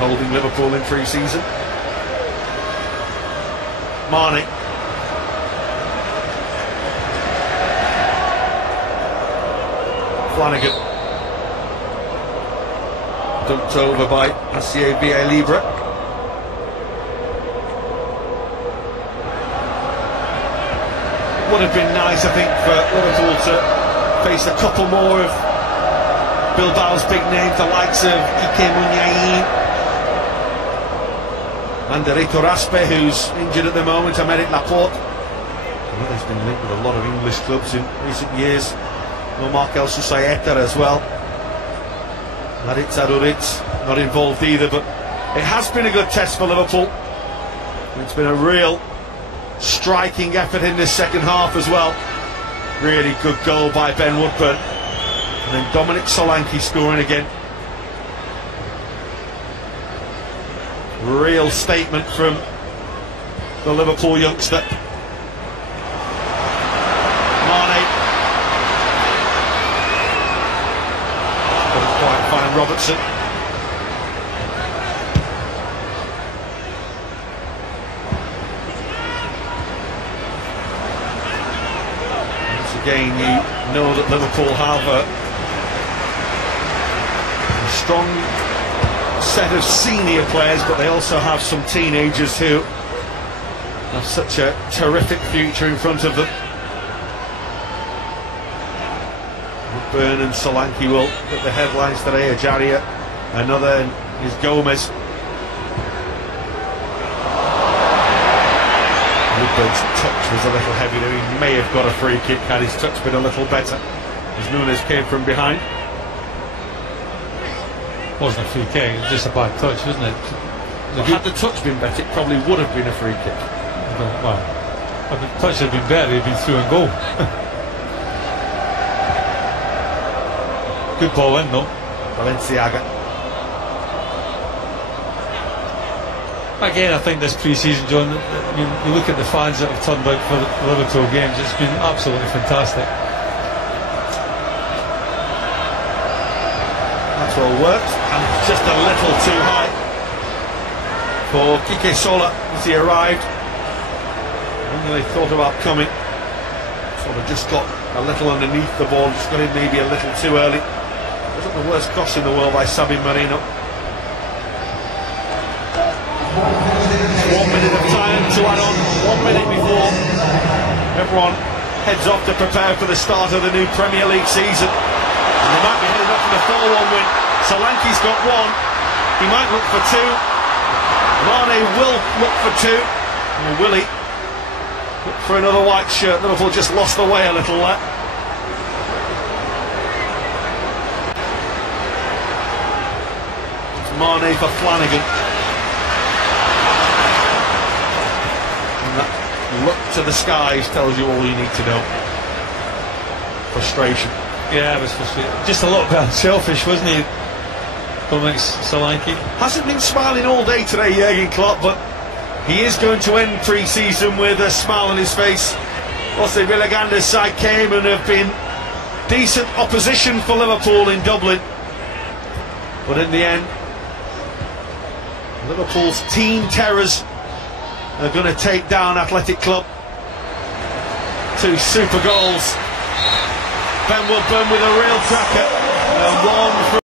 holding Liverpool in pre-season. Mane. Flanagan. Dunked over by Asier Villalibre. Would have been nice, I think, for Liverpool to face a couple more of Bilbao's big names, the likes of Ike Munyain and Derito Raspe, who's injured at the moment, Aymeric Laporte. Well, he's been linked with a lot of English clubs in recent years. No Markel Susaeta as well. Laritza Ruric not involved either, but it has been a good test for Liverpool. It's been a real striking effort in this second half as well. Really good goal by Ben Woodburn, and then Dominic Solanke scoring again. Real statement from the Liverpool youngster. Mane. Couldn't quite find Robertson. again, you know that Liverpool have a strong set of senior players, but they also have some teenagers who have such a terrific future in front of them. Woodburn and Solanke will hit the headlines today. Ajaria, another is Gomez. Woodburn's touch was a little heavy there. He may have got a free kick had his touch been a little better, as Nunes came from behind. Wasn't a free kick, it was just a bad touch, wasn't it? Well, had the touch been better, it probably would have been a free kick. Well, if the touch had been better, he'd been through and goal. Good ball in though. Balenciaga. Again, I think this pre-season, John, I mean, you look at the fans that have turned out for the Liverpool games, it's been absolutely fantastic. That's all worked, and just a little too high for Kike Sola as he arrived. When they thought about coming, sort of just got a little underneath the ball, just got in maybe a little too early. Wasn't the worst cross in the world by Sabin Marino. 1 minute of time to add on, 1 minute before everyone heads off to prepare for the start of the new Premier League season. And they might be heading up for the 4-1 win. Solanke's got one, he might look for two. Mane will look for two, or will he? Look for another white shirt. Liverpool just lost the way a little there. It's Mane for Flanagan. Look to the skies tells you all you need to know. Frustration. Yeah, it was frustrating. Just a little bit selfish, wasn't he? Solanke hasn't been smiling all day today, Jurgen Klopp, but he is going to end pre-season with a smile on his face. Also, Villegander's side came and have been decent opposition for Liverpool in Dublin, but in the end, Liverpool's teen terrors are going to take down Athletic Club. 2 super goals. Ben Woodburn with a real cracker, and one from